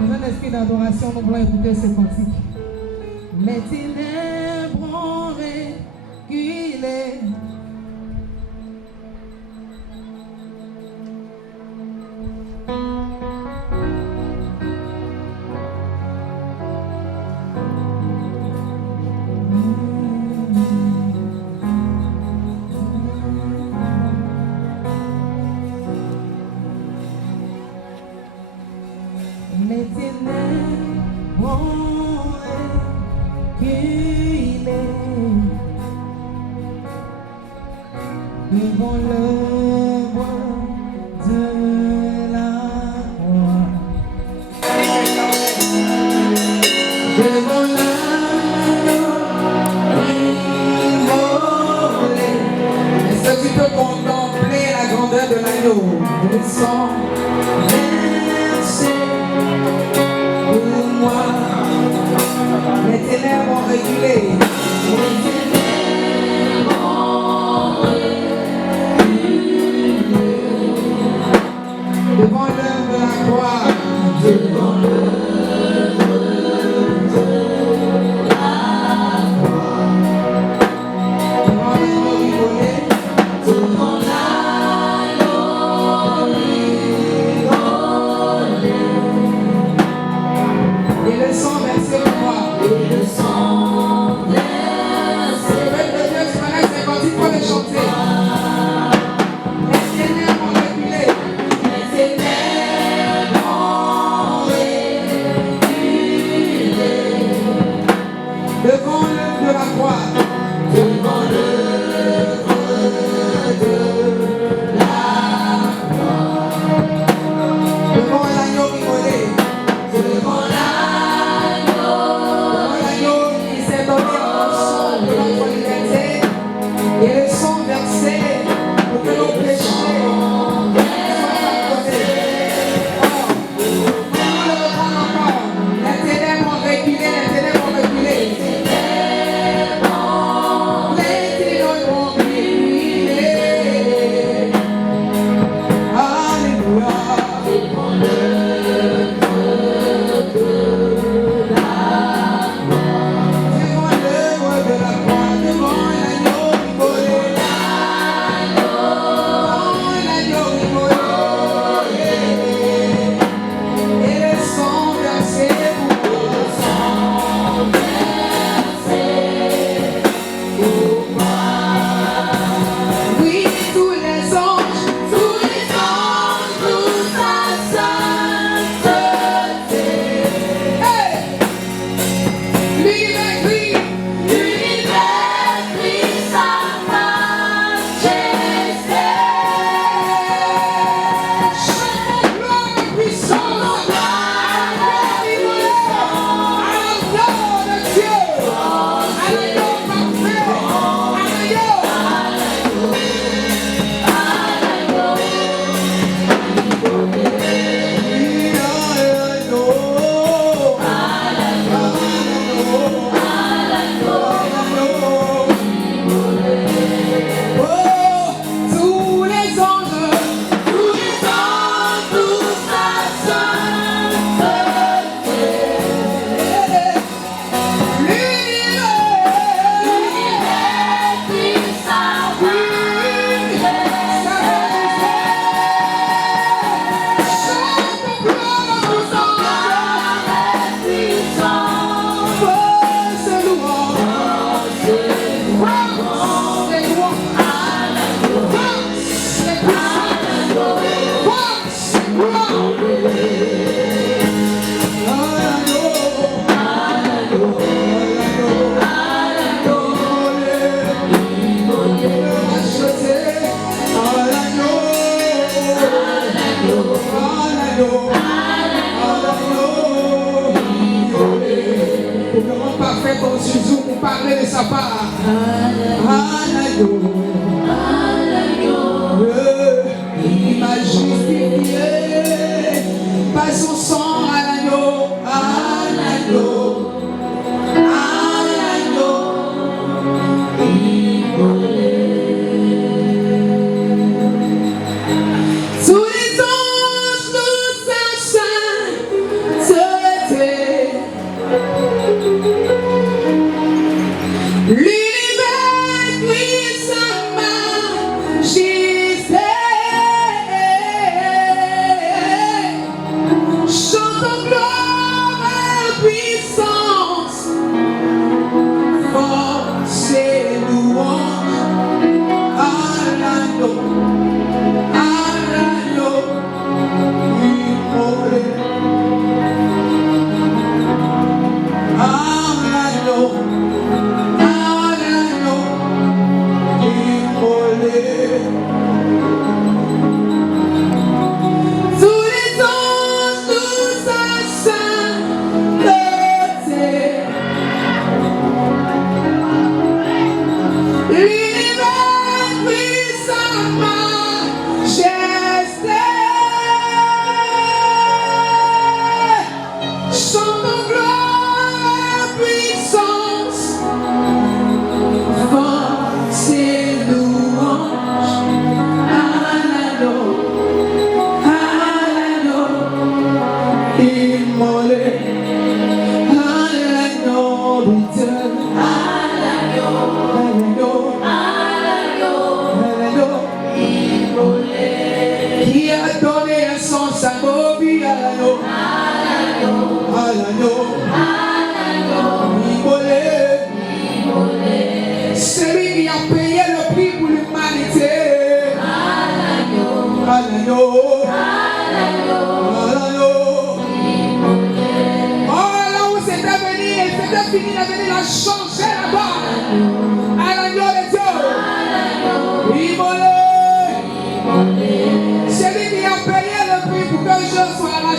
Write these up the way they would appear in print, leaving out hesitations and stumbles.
Dans un esprit d'adoration, nous voulons écouter ce cantique. Les ténèbres ont reculé. Les ténèbres ont reculé devant l'œuvre de la croix. Devant l'œuvre immolée. Est-ce que tu peux contempler la grandeur de l'agneau? Le sang versé pour moi. Les ténèbres ont reculé. Les ténèbres ont reculé devant l'œuvre de la croix. Devant l'œuvre de la croix. Devant l'agneau immolé. Devant l'agneau immolé. Et le sang versé pour moi. Et le sang versé. Le peuple de Dieu, tu connais ces cantiques, il faut les chanter. Les ténèbres ont reculé. Les ténèbres ont reculé devant l'œuvre de la croix. Devant l'œuvre de la croix. Devant l'agneau immolé. Devant l'agneau qui s'est donné en sang pour notre liberté. Et le sang versé pour que nos péchés soient pardonnés. On le reprend encore. Les ténèbres ont reculé, les ténèbres ont reculé. Les ténèbres ont reculé. Alléluia. Devant l'œuvre de la croix, devant l'agneau immolé. Devant l'agneau immolé. Et le sang versé pour moi. Le sang versé pour moi. Oui, tous les anges, tous sa sainteté. Hey! L'univers crie sa majesté. Chante gloire et puissance à l'agneau de Dieu, à l'agneau parfait, à l'agneau. Tous les anges, tous sa sainteté. L'univers crie sa majesté. Chante gloire et puissance. Force louange. Force et louange. Parfait comme Suzu pour parler de sa part. Il m'a justifié par son sang à l'agneau, à l'agneau, à l'agneau immolé. Tous les anges, tous saints,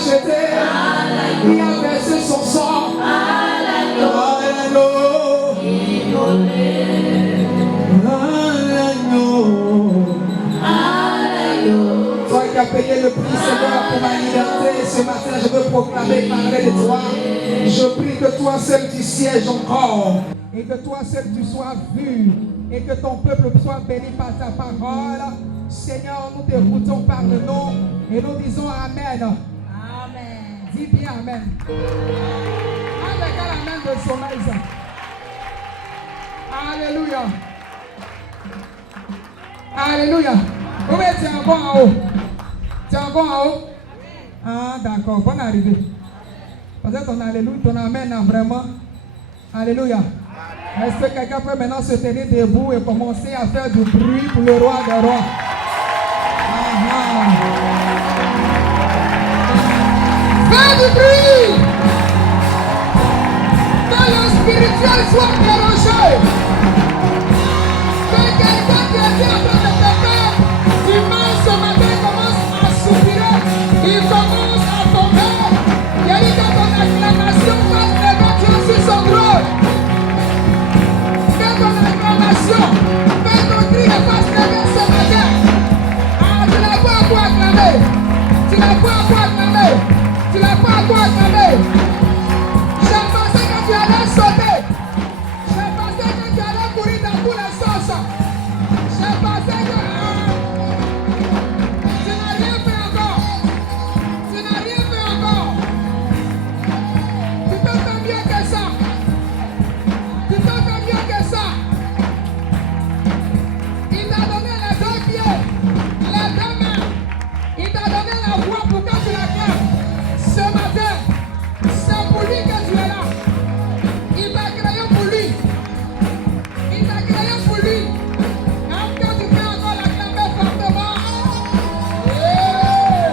racheté. Il a versé son sang à l'agneau. Toi qui as payé le prix, Seigneur, pour ma liberté, ce matin, je veux proclamer parler de toi. Je prie que toi seul tu sièges encore et que toi seul tu sois vu et que ton peuple soit béni par ta parole. Seigneur, nous t'écoutons, parle-nous et nous disons Amen. Amen. Dis bien Amen. Avec Amen de sommeil. Alléluia. Alléluia. Oui, tu es encore en haut. Tu es encore en haut? Ah, d'accord. Bonne arrivée. Parce que ton Alléluia, ton Amen, vraiment. Alléluia. Est-ce que quelqu'un peut maintenant se tenir debout et commencer à faire du bruit pour le roi des rois? Fais du bruit! Que le spirituel soit dérangé! Que quelqu'un qui était en train de péter, dimanche ce matin commence à soupirer, il commence à tomber. Il y a dit que ton acclamation fasse lever Dieu sur son trône. Fais ton acclamation, fais ton cri et fasse lever ce matin. Ah, tu n'as pas à quoi acclamer. Tu n'as pas à quoi acclamer. Tu n'as pas à quoi acclamer. J'ai pensé que tu allais sauter. J'ai pensé que tu allais courir dans tous les sens. J'ai pensé que tu n'as rien fait encore. Tu n'as rien fait encore. Tu t'entends mieux que ça. Tu t'entends mieux que ça. Il t'a donné les deux pieds, les deux mains. Il t'a donné la voix pour que tu l'acclames. Ce matin, c'est pour lui que tu es là. Il t'a créé pour lui. Il t'a créé pour lui. Est-ce que tu peux encore l'acclamer fortement? Yeah.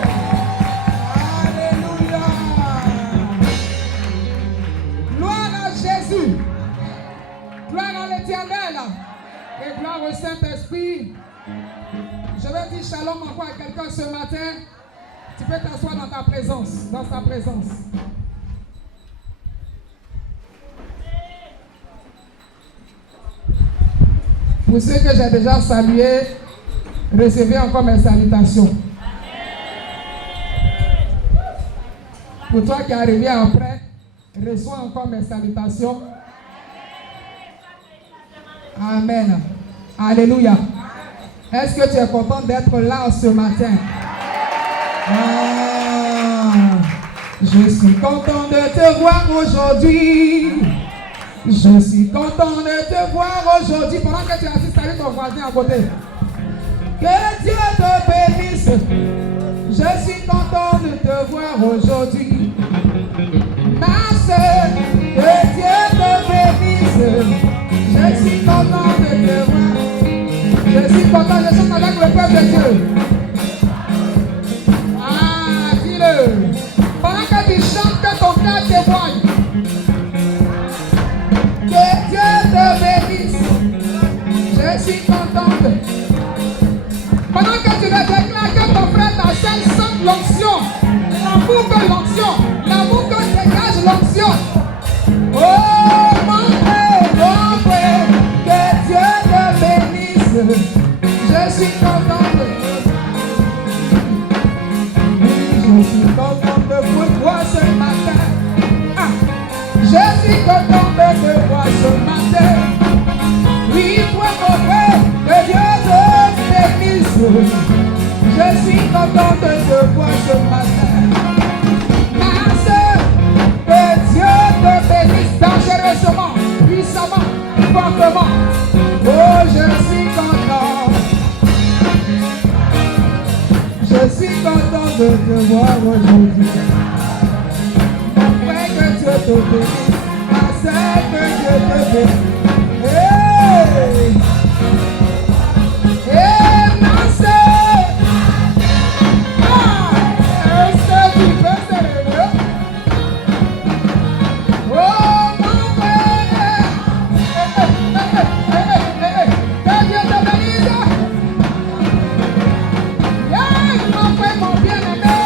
Alléluia. Gloire à Jésus. Gloire à l'Éternel. Et gloire au Saint-Esprit. Je vais dire shalom encore à quelqu'un ce matin. Tu peux t'asseoir dans ta présence, dans sa présence. Pour ceux que j'ai déjà salués, recevez encore mes salutations. Pour toi qui es arrivé après, reçois encore mes salutations. Amen. Alléluia. Est-ce que tu es content d'être là ce matin? Je suis content de te voir aujourd'hui. Je suis content de te voir aujourd'hui. Pendant que tu assistes, salut ton voisin à côté. Que Dieu te bénisse. Je suis content de te voir aujourd'hui. Ma soeur, que Dieu te bénisse. Je suis content de te voir. Je suis content de chanter avec le peuple de Dieu. Ah, dis-le. Pendant que tu chantes, que ton cœur témoigne. Que Dieu te bénisse. Je suis contente. Pendant que tu le déclares, que ton frère, ta sœur sente l'onction. L'amour que l'onction. L'amour que dégage l'onction. Oh, mon frère, que Dieu te bénisse. Je suis contente. Je suis contente de vous voir ce matin. Ah. Je suis contente de te voir ce matin. Oui, toi mon frère, que Dieu te bénisse. Je suis contente de te voir ce matin. Ma soeur, que Dieu te bénisse dangereusement, puissamment, fortement. Oh, je suis content. Je suis content de te voir aujourd'hui. Mon frère, que Dieu te bénisse. Ma sœur, que Dieu te bénisse. Hey! Hey, ma sœur! Ah! Est-ce que tu peux te lever? Oh, mon frère! Que Dieu te bénisse! Yeah, mon frère, mon bien-aimé!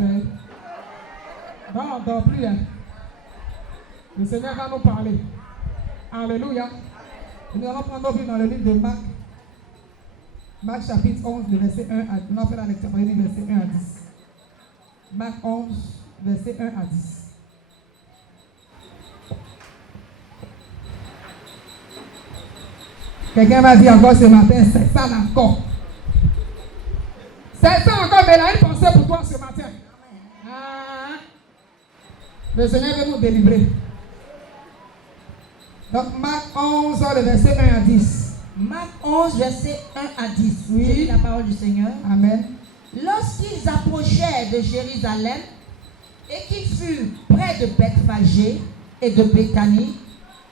réveille. Non, on ne dort plus. Hein. Le Seigneur va nous parler. Alléluia. Et nous allons prendre nos Bibles dans le livre de Marc. Marc chapitre 11, le verset 1 à 10. On va faire la lecture du verset 1 à 10. Marc 11, verset 1 à 10. Quelqu'un va dire encore ce matin, c'est ça encore. C'est ça encore, mais il a une pensée pour toi ce matin. Ah. Le Seigneur veut nous délivrer. Donc Marc 11, le verset 1 à 10. Marc 11, verset 1 à 10. Oui. C'est la parole du Seigneur. Amen. Lorsqu'ils approchèrent de Jérusalem et qu'ils furent près de Bethphagée et de Béthanie,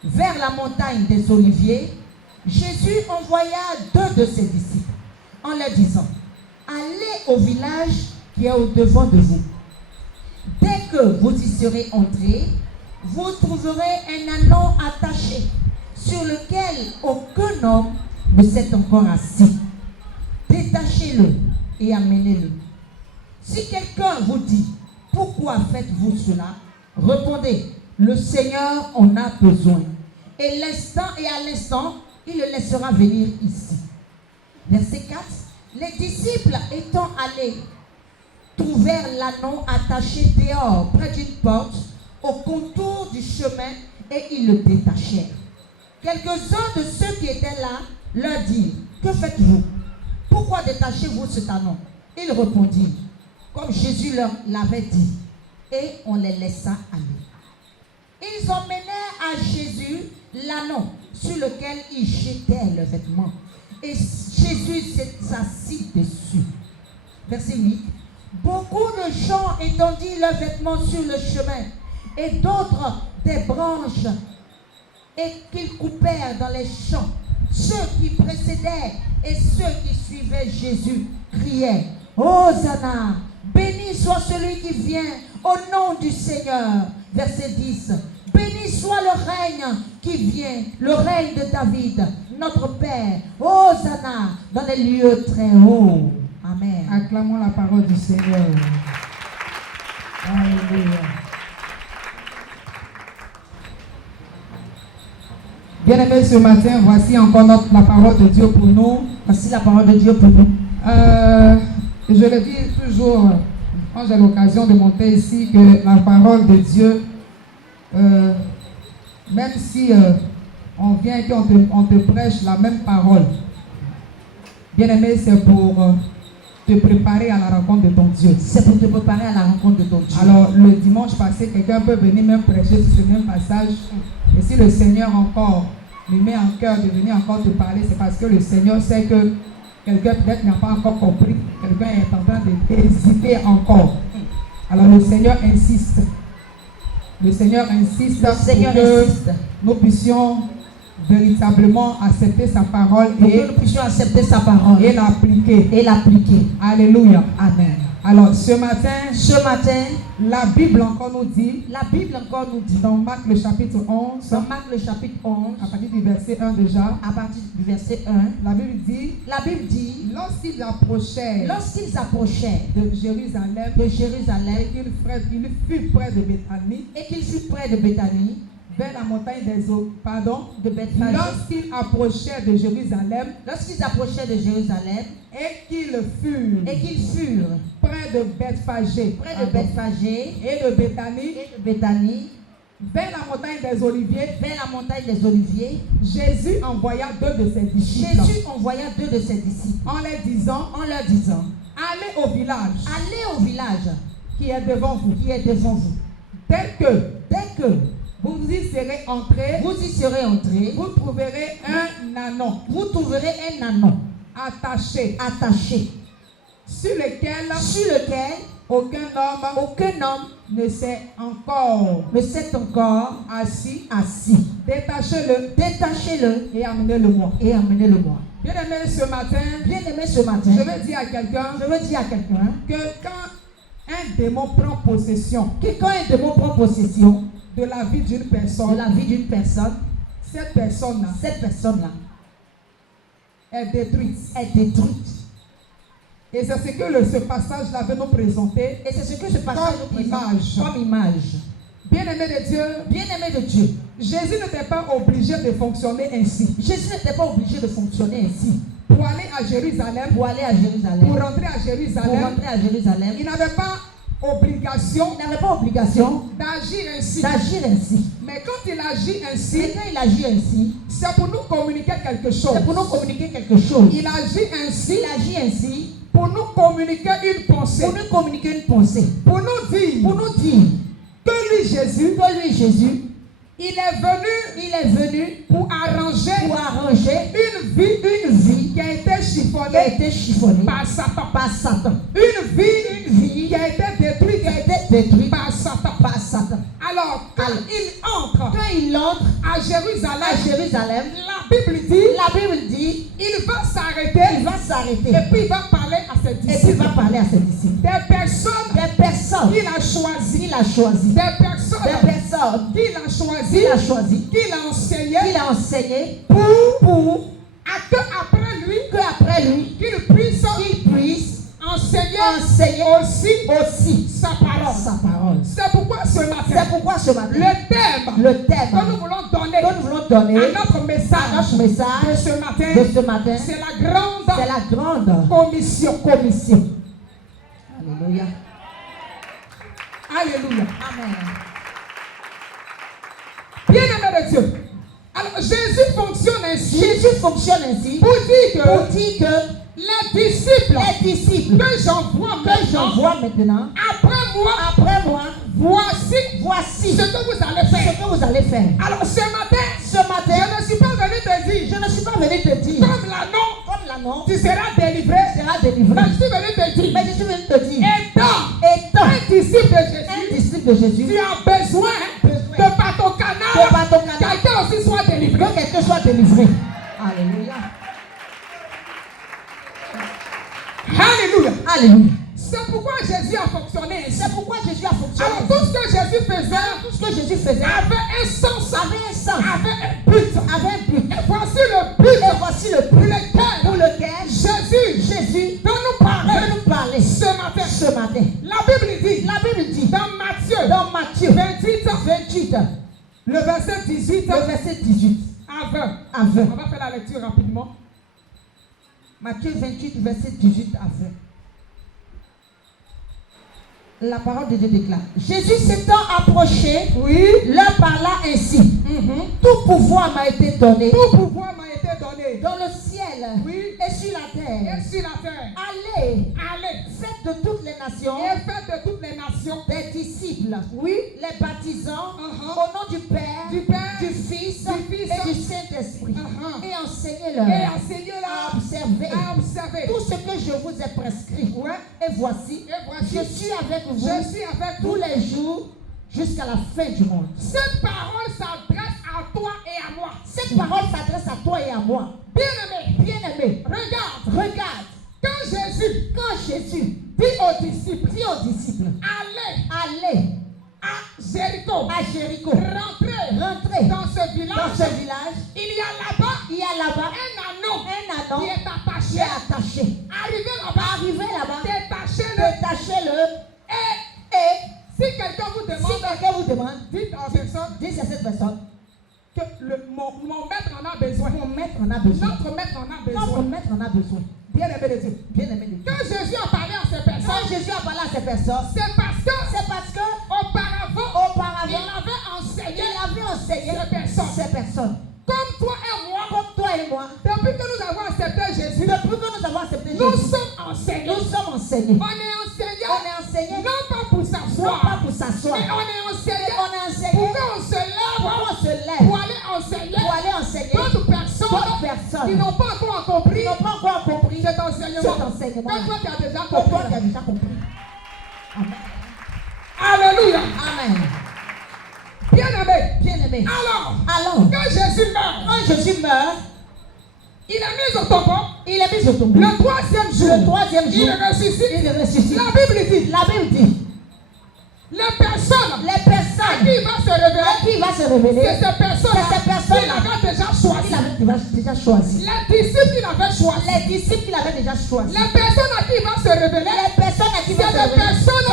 vers la montagne des Oliviers, Jésus envoya 2 de ses disciples en leur disant: allez au village qui est au-devant de vous. Dès que vous y serez entrés, vous trouverez un anneau attaché sur lequel aucun homme ne s'est encore assis. Détachez-le et amenez-le. Si quelqu'un vous dit: pourquoi faites-vous cela? Répondez: le Seigneur en a besoin. Et à l'instant, il le laissera venir ici. Verset 4. Les disciples étant allés, trouvèrent l'anneau attaché dehors, près d'une porte, au contour du chemin, et ils le détachèrent. Quelques-uns de ceux qui étaient là leur dirent: que faites-vous? Pourquoi détachez-vous cet anneau? Ils répondirent comme Jésus leur l'avait dit, et on les laissa aller. Ils emmenèrent à Jésus l'anneau sur lequel ils jetaient leurs vêtements, et Jésus s'assit dessus. Verset 8. Beaucoup de gens étendirent leurs vêtements sur le chemin, et d'autres des branches, et qu'ils coupèrent dans les champs. Ceux qui précédaient et ceux qui suivaient Jésus criaient: Hosanna, béni soit celui qui vient au nom du Seigneur. Verset 10. Béni soit le règne qui vient, le règne de David, notre Père. Hosanna dans les lieux très hauts. Amen. Acclamons la parole du Seigneur. Alléluia. Bien-aimés, ce matin, voici encore la parole de Dieu pour nous. Voici la parole de Dieu pour nous. Je le dis toujours quand j'ai l'occasion de monter ici, que la parole de Dieu, même si on vient et qu'on te prêche la même parole, bien-aimé, c'est pour te préparer à la rencontre de ton Dieu. C'est pour te préparer à la rencontre de ton Dieu. Alors, le dimanche passé, quelqu'un peut venir même prêcher sur ce même passage. Et si le Seigneur encore me met en cœur de venir encore te parler, c'est parce que le Seigneur sait que quelqu'un peut-être n'a pas encore compris. Quelqu'un est en train d'hésiter encore. Alors, le Seigneur insiste. Le Seigneur insiste pour que nous puissions véritablement accepter sa parole et nous puissions accepter sa parole et l'appliquer. Alléluia. Amen. Alors ce matin, la Bible encore nous dit, dans Marc le chapitre 11, à partir du verset 1 déjà, à partir du verset 1, la Bible dit, lorsqu'ils approchaient de Jérusalem, et il fut près de Béthanie, vers la montagne de Bethphagée. Lorsqu'ils approchaient de Jérusalem, et qu'ils furent près de Bethphagée, et de Béthanie, vers la montagne des Oliviers, Jésus envoya 2 de ses disciples. En leur disant, allez au village qui est devant vous. Dès que vous y serez entrés, vous trouverez un anneau attaché sur lequel aucun homme ne s'est encore assis. Détachez-le et amenez-le-moi. Bien-aimé, ce matin, je veux dire à quelqu'un que quand un démon prend possession de la vie d'une personne, cette personne-là est détruite. Et c'est ce que ce passage-là veut nous présenter. Et c'est ce que ce passage nous présente comme image. Bien-aimé de Dieu, Bien-aimé de Dieu, Jésus n'était pas obligé de fonctionner ainsi. Jésus n'était pas obligé de fonctionner ainsi. Pour aller à Jérusalem, Pour aller à Jérusalem, pour rentrer à Jérusalem, il il n'avait pas obligation d'agir ainsi. Mais quand il agit ainsi, c'est pour nous communiquer quelque chose. Il agit ainsi pour nous communiquer une pensée. Pour nous dire que lui, Jésus, il est venu pour arranger une vie qui a été chiffonnée par Satan. Une vie qui a été détruite par Satan. Alors, quand il entre à Jérusalem, la Bible dit, il va s'arrêter et puis il va parler à ses disciples. Des personnes qu'il a choisies. Des personnes qu'il a choisies, qu'il a enseigné pour qu'après lui, qu'il puisse enseigner aussi sa parole. C'est pourquoi ce matin, le thème que nous voulons donner à notre message de ce matin, c'est la grande commission. Alléluia. Amen. Bien-aimé de Dieu. Alors Jésus fonctionne ainsi pour dire que les disciples que j'envoie maintenant après moi, voici ce que vous allez faire. Alors ce matin, je ne suis pas venu te dire, comme l'annon, tu seras délivré. Mais je suis venu te dire, étant un disciple de Jésus, tu as besoin que par ton canal, quelqu'un aussi soit délivré. Alléluia. Alléluia. C'est pourquoi Jésus a fonctionné ainsi. Alors tout ce que Jésus faisait avait un sens, avait un but. Et voici le but pour lequel Jésus veut nous parler ce matin. La Bible dit dans Matthieu 28, le verset 18 à 20. On va faire la lecture rapidement. Matthieu 28, verset 18 à 20. La parole de Dieu déclare. Jésus s'étant approché, leur parla ainsi. Tout pouvoir m'a été donné. Dans le ciel et sur la terre. Allez. Faites de toutes les nations. Des disciples. Les baptisant au nom du Père, du Fils et du Saint-Esprit. Et enseignez-leur à observer tout ce que je vous ai prescrit. Et voici, je suis avec vous tous les jours jusqu'à la fin du monde. Cette parole s'adresse à toi et à moi. Bien-aimé, regarde. Quand Jésus dit aux disciples, allez à Jéricho, rentrez dans ce village. Il y a là-bas un anneau qui est attaché. Arrivez là-bas, détachez-le. Et si quelqu'un vous demande, dites à cette personne que mon maître en a besoin. Notre maître en a besoin. Bien-aimé de Dieu. Quand Jésus a parlé à ces personnes, c'est parce que auparavant, il avait enseigné ces personnes. Comme toi et moi, depuis que nous avons accepté Jésus, nous sommes enseignés. On est enseignés non pas pour s'asseoir, mais on est enseignés pour qu'on se lève, pour aller enseigner d'autres personnes qui n'ont pas encore compris cet enseignement. Mais toi, tu as déjà compris. Amen. Alléluia. Amen. Bien-aimé. Alors, quand Jésus meurt, il est mis au tombeau. Le troisième jour, il ressuscite. La Bible dit, les personnes à qui il va se va se révéler. C'est ces personnes-là qu'il avait déjà choisi. Il avait déjà choisi. Les disciples qu'il avait choisi. Les disciples qu'il avait déjà choisi. Les personnes à qui il va se révéler. Les personnes à qui il va se C'est révéler.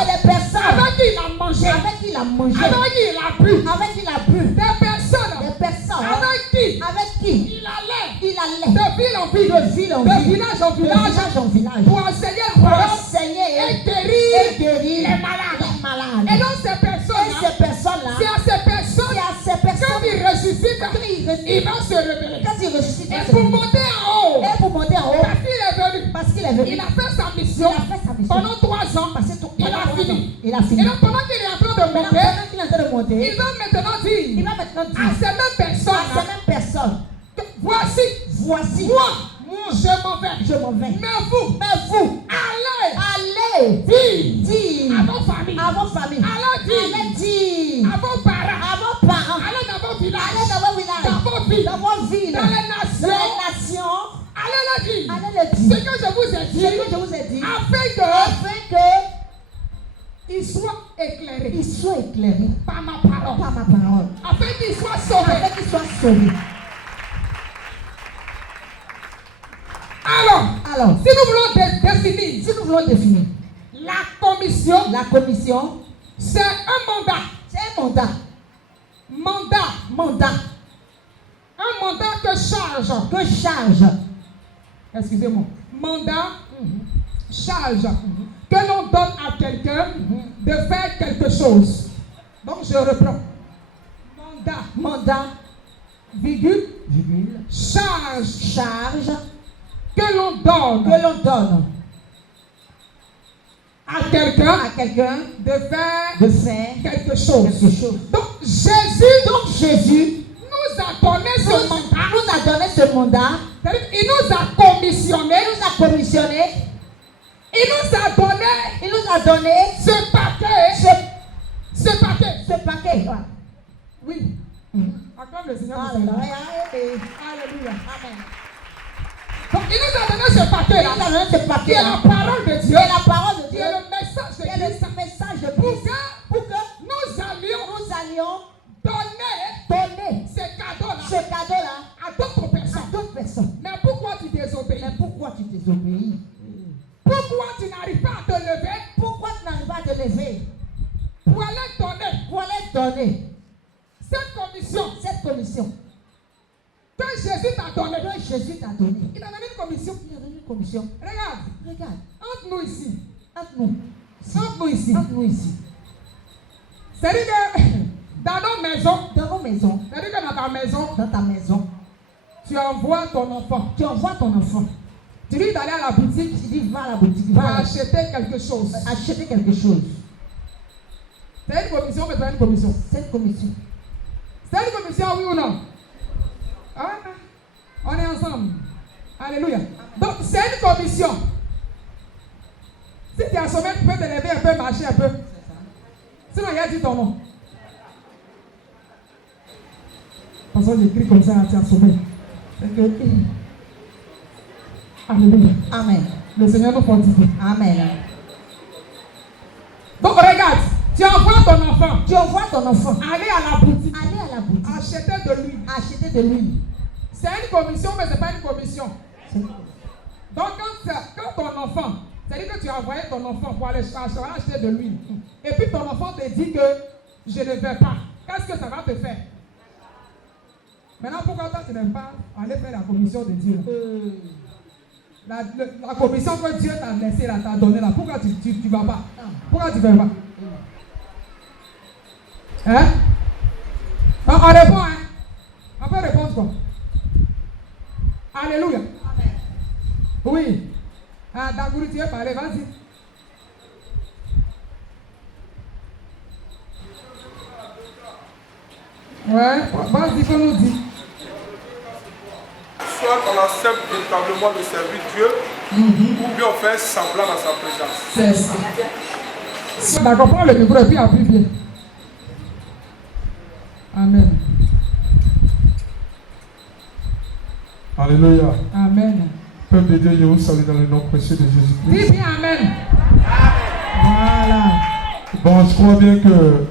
des personnes avec qui il a mangé. Avec qui il a mangé. Avec qui il a bu. Avec qui il a bu. Des personnes avec qui il allait de ville en ville, de village en village, pour enseigner la parole et guérir les malades. Et donc ces personnes-là, c'est à ces personnes quand il ressuscite, il va se révéler. Et pour monter en haut, parce qu'il est venu, il a fait sa mission pendant 3 ans. Il a fini. Et donc pendant qu'il est en train de monter, il va maintenant dire à ces mêmes personnes, voici, moi, je m'en vais. Mais vous, allez dire à vos familles, allez dire à vos parents, allez dans vos villages, dans vos villes, dans les nations, allez le dire. Ce que je vous ai dit, afin que il soit éclairé par ma parole, afin qu'il soit sauvé. Alors, si nous voulons définir la commission, c'est un mandat. Un mandat que charge. Excusez-moi. Mandat, charge. Que l'on donne à quelqu'un de faire quelque chose. Donc je reprends. Mandat, virgule, charge. Que l'on donne à quelqu'un de faire quelque chose. Donc Jésus nous a donné ce mandat. Il nous a commissionné. Il nous a donné ce paquet. Oui. Acclame le Seigneur. Alléluia. Amen. Donc il nous a donné ce paquet-là, qui est la parole de Dieu, qui est le message de Christ, pour que nous allions donner ce cadeau-là à d'autres personnes. Mais pourquoi tu désobéis? Pourquoi tu n'arrives pas à te lever? Pour aller donner cette commission. Que Jésus t'a donné. Il t'a donné une commission. Regarde. Entre nous ici. C'est-à-dire que dans nos maisons. C'est-à-dire que dans ta maison. Tu envoies ton enfant. Tu dis d'aller à la boutique. Pour acheter quelque chose. C'est une commission, mais c'est une commission. C'est une commission, oui ou non? Ah, on est ensemble. Alléluia. Donc, c'est une commission. Si tu es assommé, tu peux te lever un peu, marcher un peu. Sinon, il a dit ton nom. Parce que j'écris comme ça, tu es assommé. Alléluia. Amen. Le Seigneur nous fortifie. Amen. Donc, regarde. Tu envoies ton enfant. Aller à la boutique. Acheter de l'huile. C'est une commission, mais ce n'est pas une commission. Donc, quand ton enfant, c'est-à-dire que tu as envoyé ton enfant pour aller acheter de l'huile, et puis ton enfant te dit que je ne vais pas, qu'est-ce que ça va te faire? Maintenant, pourquoi toi tu n'aimes pas aller faire la commission de Dieu? La commission que Dieu t'a laissée, t'a donnée là, pourquoi tu ne vas pas? Pourquoi tu ne vas pas? Hein? On répond, hein? On peut répondre quoi? Alléluia. Amen. Oui. Ah, Dagouri, tu veux parler, vas-y. Ouais, vas-y, faut nous dire. Soit on accepte véritablement de servir Dieu, ou bien on fait semblant à sa présence. C'est ça. D'accord, prends le micro et puis appuie bien. Amen. Alléluia. Amen. Peuple de Dieu, je vous salue dans le nom précieux de Jésus-Christ. Dis bien Amen. Voilà. Bon, je crois bien que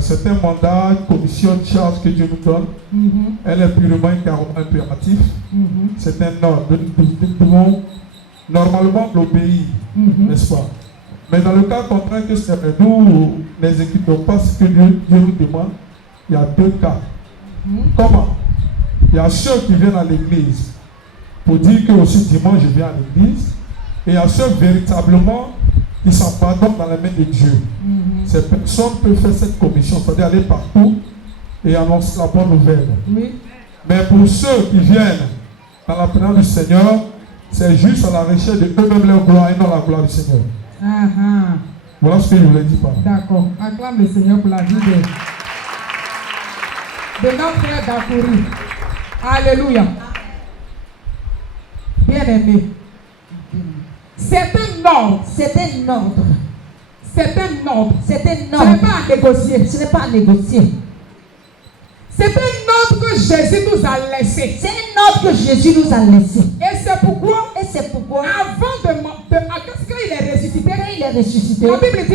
c'est un mandat, une commission de charge que Dieu nous donne. Elle est purement et carrément impérative. C'est un ordre. Nous devons normalement l'obéir, n'est-ce pas? Mais dans le cas contraire que nous n'exécutons pas ce que Dieu nous demande, il y a deux cas. Comment? Il y a ceux qui viennent à l'église pour dire que aussi dimanche je viens à l'église. Et il y a ceux véritablement qui s'abandonnent dans les mains de Dieu. Ces personnes peuvent faire cette commission, c'est-à-dire aller partout et annoncer la bonne nouvelle. Oui. Mais pour ceux qui viennent dans la présence du Seigneur, c'est juste à la recherche de eux-mêmes leur gloire et non la gloire du Seigneur. Voilà ce que je voulais dire par là. D'accord. Acclame le Seigneur pour la vie de notre frère Dakouri. Alléluia. Bien aimé. C'est un ordre. C'est un ordre. C'est un ordre. C'est un Ce ordre. n'est pas à négocier. Ce n'est pas à négocier. C'est un ordre que Jésus nous a laissé. C'est un ordre que Jésus nous a laissé. Et c'est pourquoi, Avant quand il est ressuscité, quand il est ressuscité, la Bible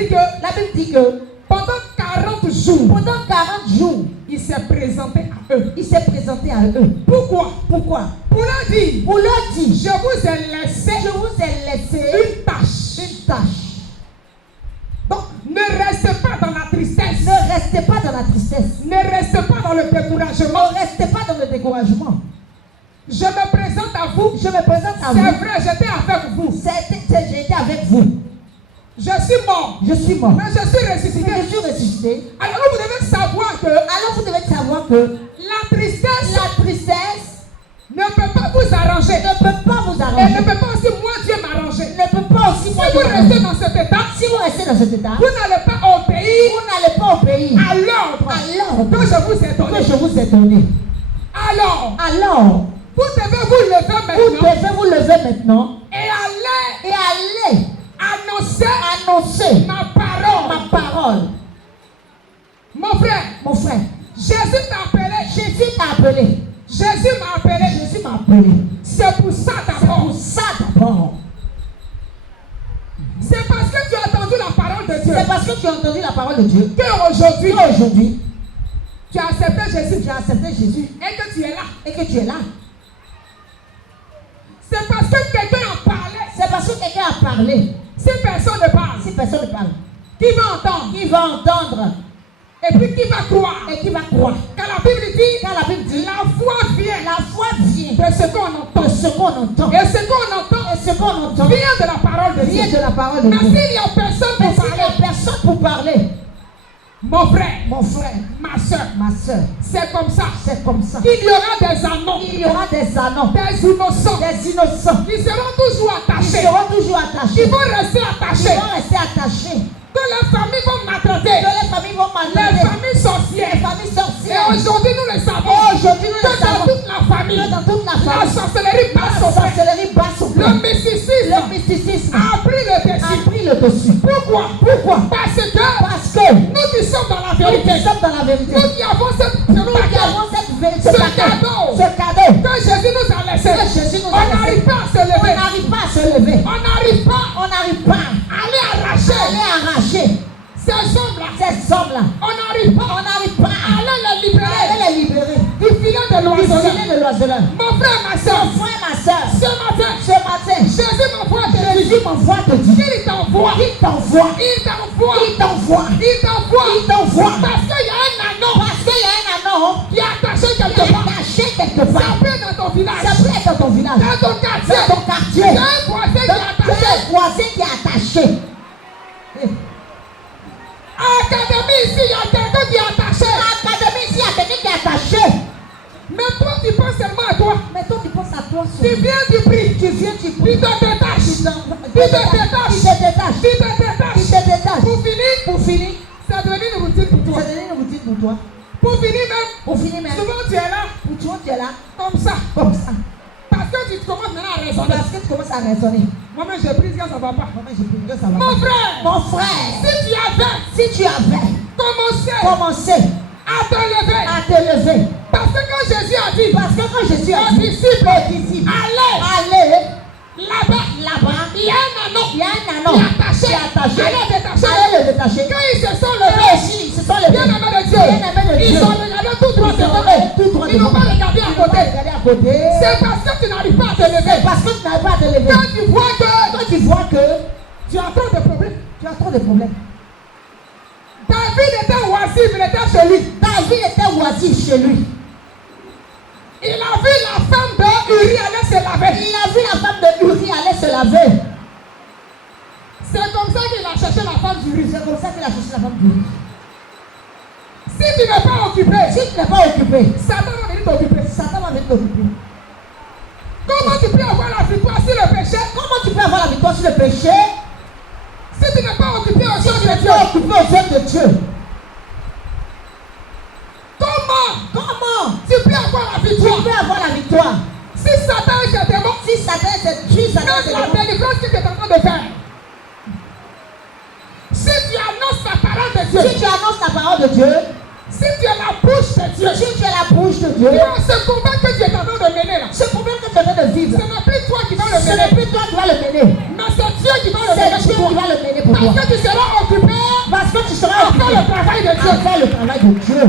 dit que pendant 40 jours, pendant 40 jours, il s'est présenté à eux. il s'est présenté à eux. Pourquoi? Pourquoi? Pour leur dire, Pour leur dire, je vous ai laissé je vous ai laissé une tâche. une tâche. Donc, ne restez pas dans la tristesse. Ne restez pas dans la tristesse. Ne restez pas dans le découragement. Ne restez pas dans le découragement. Je me présente à vous. Je me présente à C'est vous. vrai, j'étais avec vous. J'ai été avec vous. Je suis mort. Je suis mort. Mais je suis ressuscité. Je suis ressuscité. Alors vous devez savoir que Alors vous devez savoir que la tristesse la ne peut pas vous arranger. ne peut pas vous Et ne arranger. peut pas aussi moi Dieu m'arranger. Ne peut pas aussi Si moi vous vous restez arranger. dans cet état, Si vous restez dans cet état, vous n'allez pas obéir vous n'allez pas obéir à l'ordre à l'ordre que je vous ai que donné. je vous ai donné. Alors, Vous devez vous lever vous maintenant devez vous lever maintenant et et aller annoncer annoncer ma parole. ma parole. Mon frère, Mon frère, Jésus t'a appelé. Jésus t'a appelé. Jésus m'a appelé. Jésus m'a appelé. C'est pour ça C'est d'abord. pour ça d'abord. C'est parce que tu as entendu la parole de Dieu C'est parce que tu as entendu la parole de Dieu qu'aujourd'hui qu'aujourd'hui, tu as accepté Jésus tu as accepté Jésus et que tu es là. et que tu es là. C'est parce que quelqu'un a parlé. C'est parce que quelqu'un a parlé. Si personne ne parle, Si personne ne parle, qui va entendre? qui va entendre Et puis qui va croire? et qui va croire? Quand la Bible dit, Quand la Bible dit, la foi vient la foi vient de ce qu'on entend. de ce qu'on entend. Et ce qu'on entend Et ce qu'on entend vient de la parole de Dieu. vient de la parole de Mais Dieu. s'il n'y a personne Mais pour s'il n'y a parler, personne pour parler, mon frère, mon frère, ma soeur, ma soeur, c'est comme ça. c'est comme ça. Il y aura des annonces, Il y aura des annonces, des innocents des innocents qui seront toujours qui attachés, seront toujours qui attachés, vont rester qui attachés, vont rester attachés, que les familles vont que maltraiter, les familles vont les maltraiter, familles les sorcières. familles Et sorcières. aujourd'hui, nous le savons. Et aujourd'hui, nous Que le dans savons. toute la famille, Que dans toute la la famille, sorcellerie passe la au fait. sorcellerie basse au Le peuple. mysticisme Le mysticisme a pris le a dessus. pris le dessus. Pourquoi? Pourquoi? Parce que Parce que nous qui sommes dans la nous vérité, qui sommes dans la vérité, nous qui avons ce nous qui paquet avons cette vérité, Ce cadeau. ce cadeau que Jésus nous a laissé, que Jésus nous on a laissé, n'arrive pas à se on lever. n'arrive pas à se lever. On n'arrive pas On n'arrive pas à aller à arracher aller arracher ces hommes-là. ces hommes-là. On n'arrive pas On n'arrive pas à aller les à libérer aller les libérer du filet de du l'oiseleur. filet de l'oiseleur. Mon frère, ma soeur, Mon frère, ma soeur, ce matin, ce matin, Jésus m'envoie te dire, Jésus m'envoie te dire, il t'envoie, il t'envoie, il t'envoie, il t'envoie, il t'envoie, il t'envoie. parce qu'il y a un anneau Parce qu'il y a un anneau qui est attaché qui quelque est part. attaché quelque Ça part. peut être dans ton village, Ça peut être dans ton village, dans ton quartier, dans ton quartier, il y a un voisin qui est attaché. un voisin qui est attaché. À l'académie ici, il y a quelqu'un qui est attaché. À l'académie ici, il y a quelqu'un qui est attaché. Mais toi, tu penses seulement à toi. Mais toi, tu penses à toi Tu seul. viens du prix. Tu viens, tu Tu te détaches. Tu te Tu te détaches. Tu te détaches. Tu te détaches. Tu te détaches. Pour finir, Pour finir, c'est devenu une routine pour toi. c'est donner une routine pour toi. Pour finir même, Pour finir même, souvent tu es là, pour toi, tu es là, comme ça. comme ça. Parce que tu commences maintenant à raisonner. Parce que tu commences à raisonner. Moi-même, j'ai pris que ça ne va pas. Maman, j'ai pris que ça va Mon pas. frère, Mon frère, si tu avais si tu avais commencé commencé à te lever, à te lever, parce que quand Jésus a dit, parce que quand Jésus a aux dit, disciples, aux disciples, allez, allez, là-bas, là-bas, il y a un anneau il y a un anneau qui est attaché. qui est attaché. Allez le détacher. Allez le détacher. Quand ils se sont Les levés, Jésus, ils se sont levés. Bien-aimés de Dieu. Bien-aimés de Ils Dieu. ont regardé tout droit Ils ont devant regardé eux. tout droit Ils n'ont devant pas eux. regardé à Ils n'ont pas côté. regardé à côté. C'est parce que tu n'arrives pas à te C'est lever. parce que tu n'arrives pas à te lever. Quand tu vois que Quand tu vois que tu as trop de problèmes. tu as trop de problèmes. David était oisif, il était chez lui. David était oisif chez lui. Il a vu la femme de Uri aller se laver. Il a vu la femme de Uri aller se laver. C'est comme ça qu'il a cherché la femme d'Uri. C'est comme ça qu'il a cherché la femme d'Uri. Si tu n'es pas occupé, Si tu n'es pas occupé, Satan va venir t'occuper. Satan va venir t'occuper. Comment tu peux avoir la victoire sur le péché Comment tu peux avoir la victoire sur le péché si tu n'es pas occupé aux si choses tu de n'es Dieu? pas occupé aux œuvres de Dieu? Comment Comment tu peux avoir la tu victoire peux avoir la victoire si Satan est tes démons? si Satan est Même la délivrance que tu es en train de faire. Si tu annonces la parole de Dieu, Si tu annonces la parole de Dieu, si tu es la bouche de Dieu, si tu es la bouche de Dieu, ce combat que tu es en train de mener là, ce problème que tu es en train de vivre, ce n'est plus toi qui vas le ce n'est mener, plus toi qui vas le mener. mais c'est Dieu qui va le C'est mener Dieu pour qui toi. va le mener pour toi. Parce que tu seras occupé Parce que tu seras à occupé faire le travail de Dieu. à faire le travail de Dieu.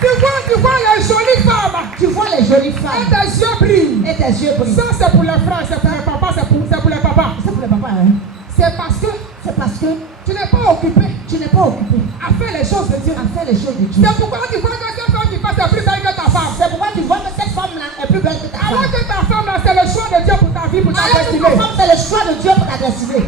Tu vois les jolies femmes Tu vois les jolies et femmes tes yeux brillent. et tes yeux brillent. Ça c'est pour les frères, c'est pour les papas, c'est pour les papas. C'est pour le papa, hein? C'est parce que C'est parce que tu n'es pas occupé tu n'es pas occupé à faire les choses de Dieu. à faire les choses de Dieu. C'est pourquoi tu vois que cette femme qui passe est plus belle que ta femme. C'est pourquoi tu vois que cette femme-là est plus belle que ta Alors femme. que ta femme là, c'est le choix de Dieu pour ta vie, pour ta Alors que destinée. ta femme, c'est le choix de Dieu pour ta destinée.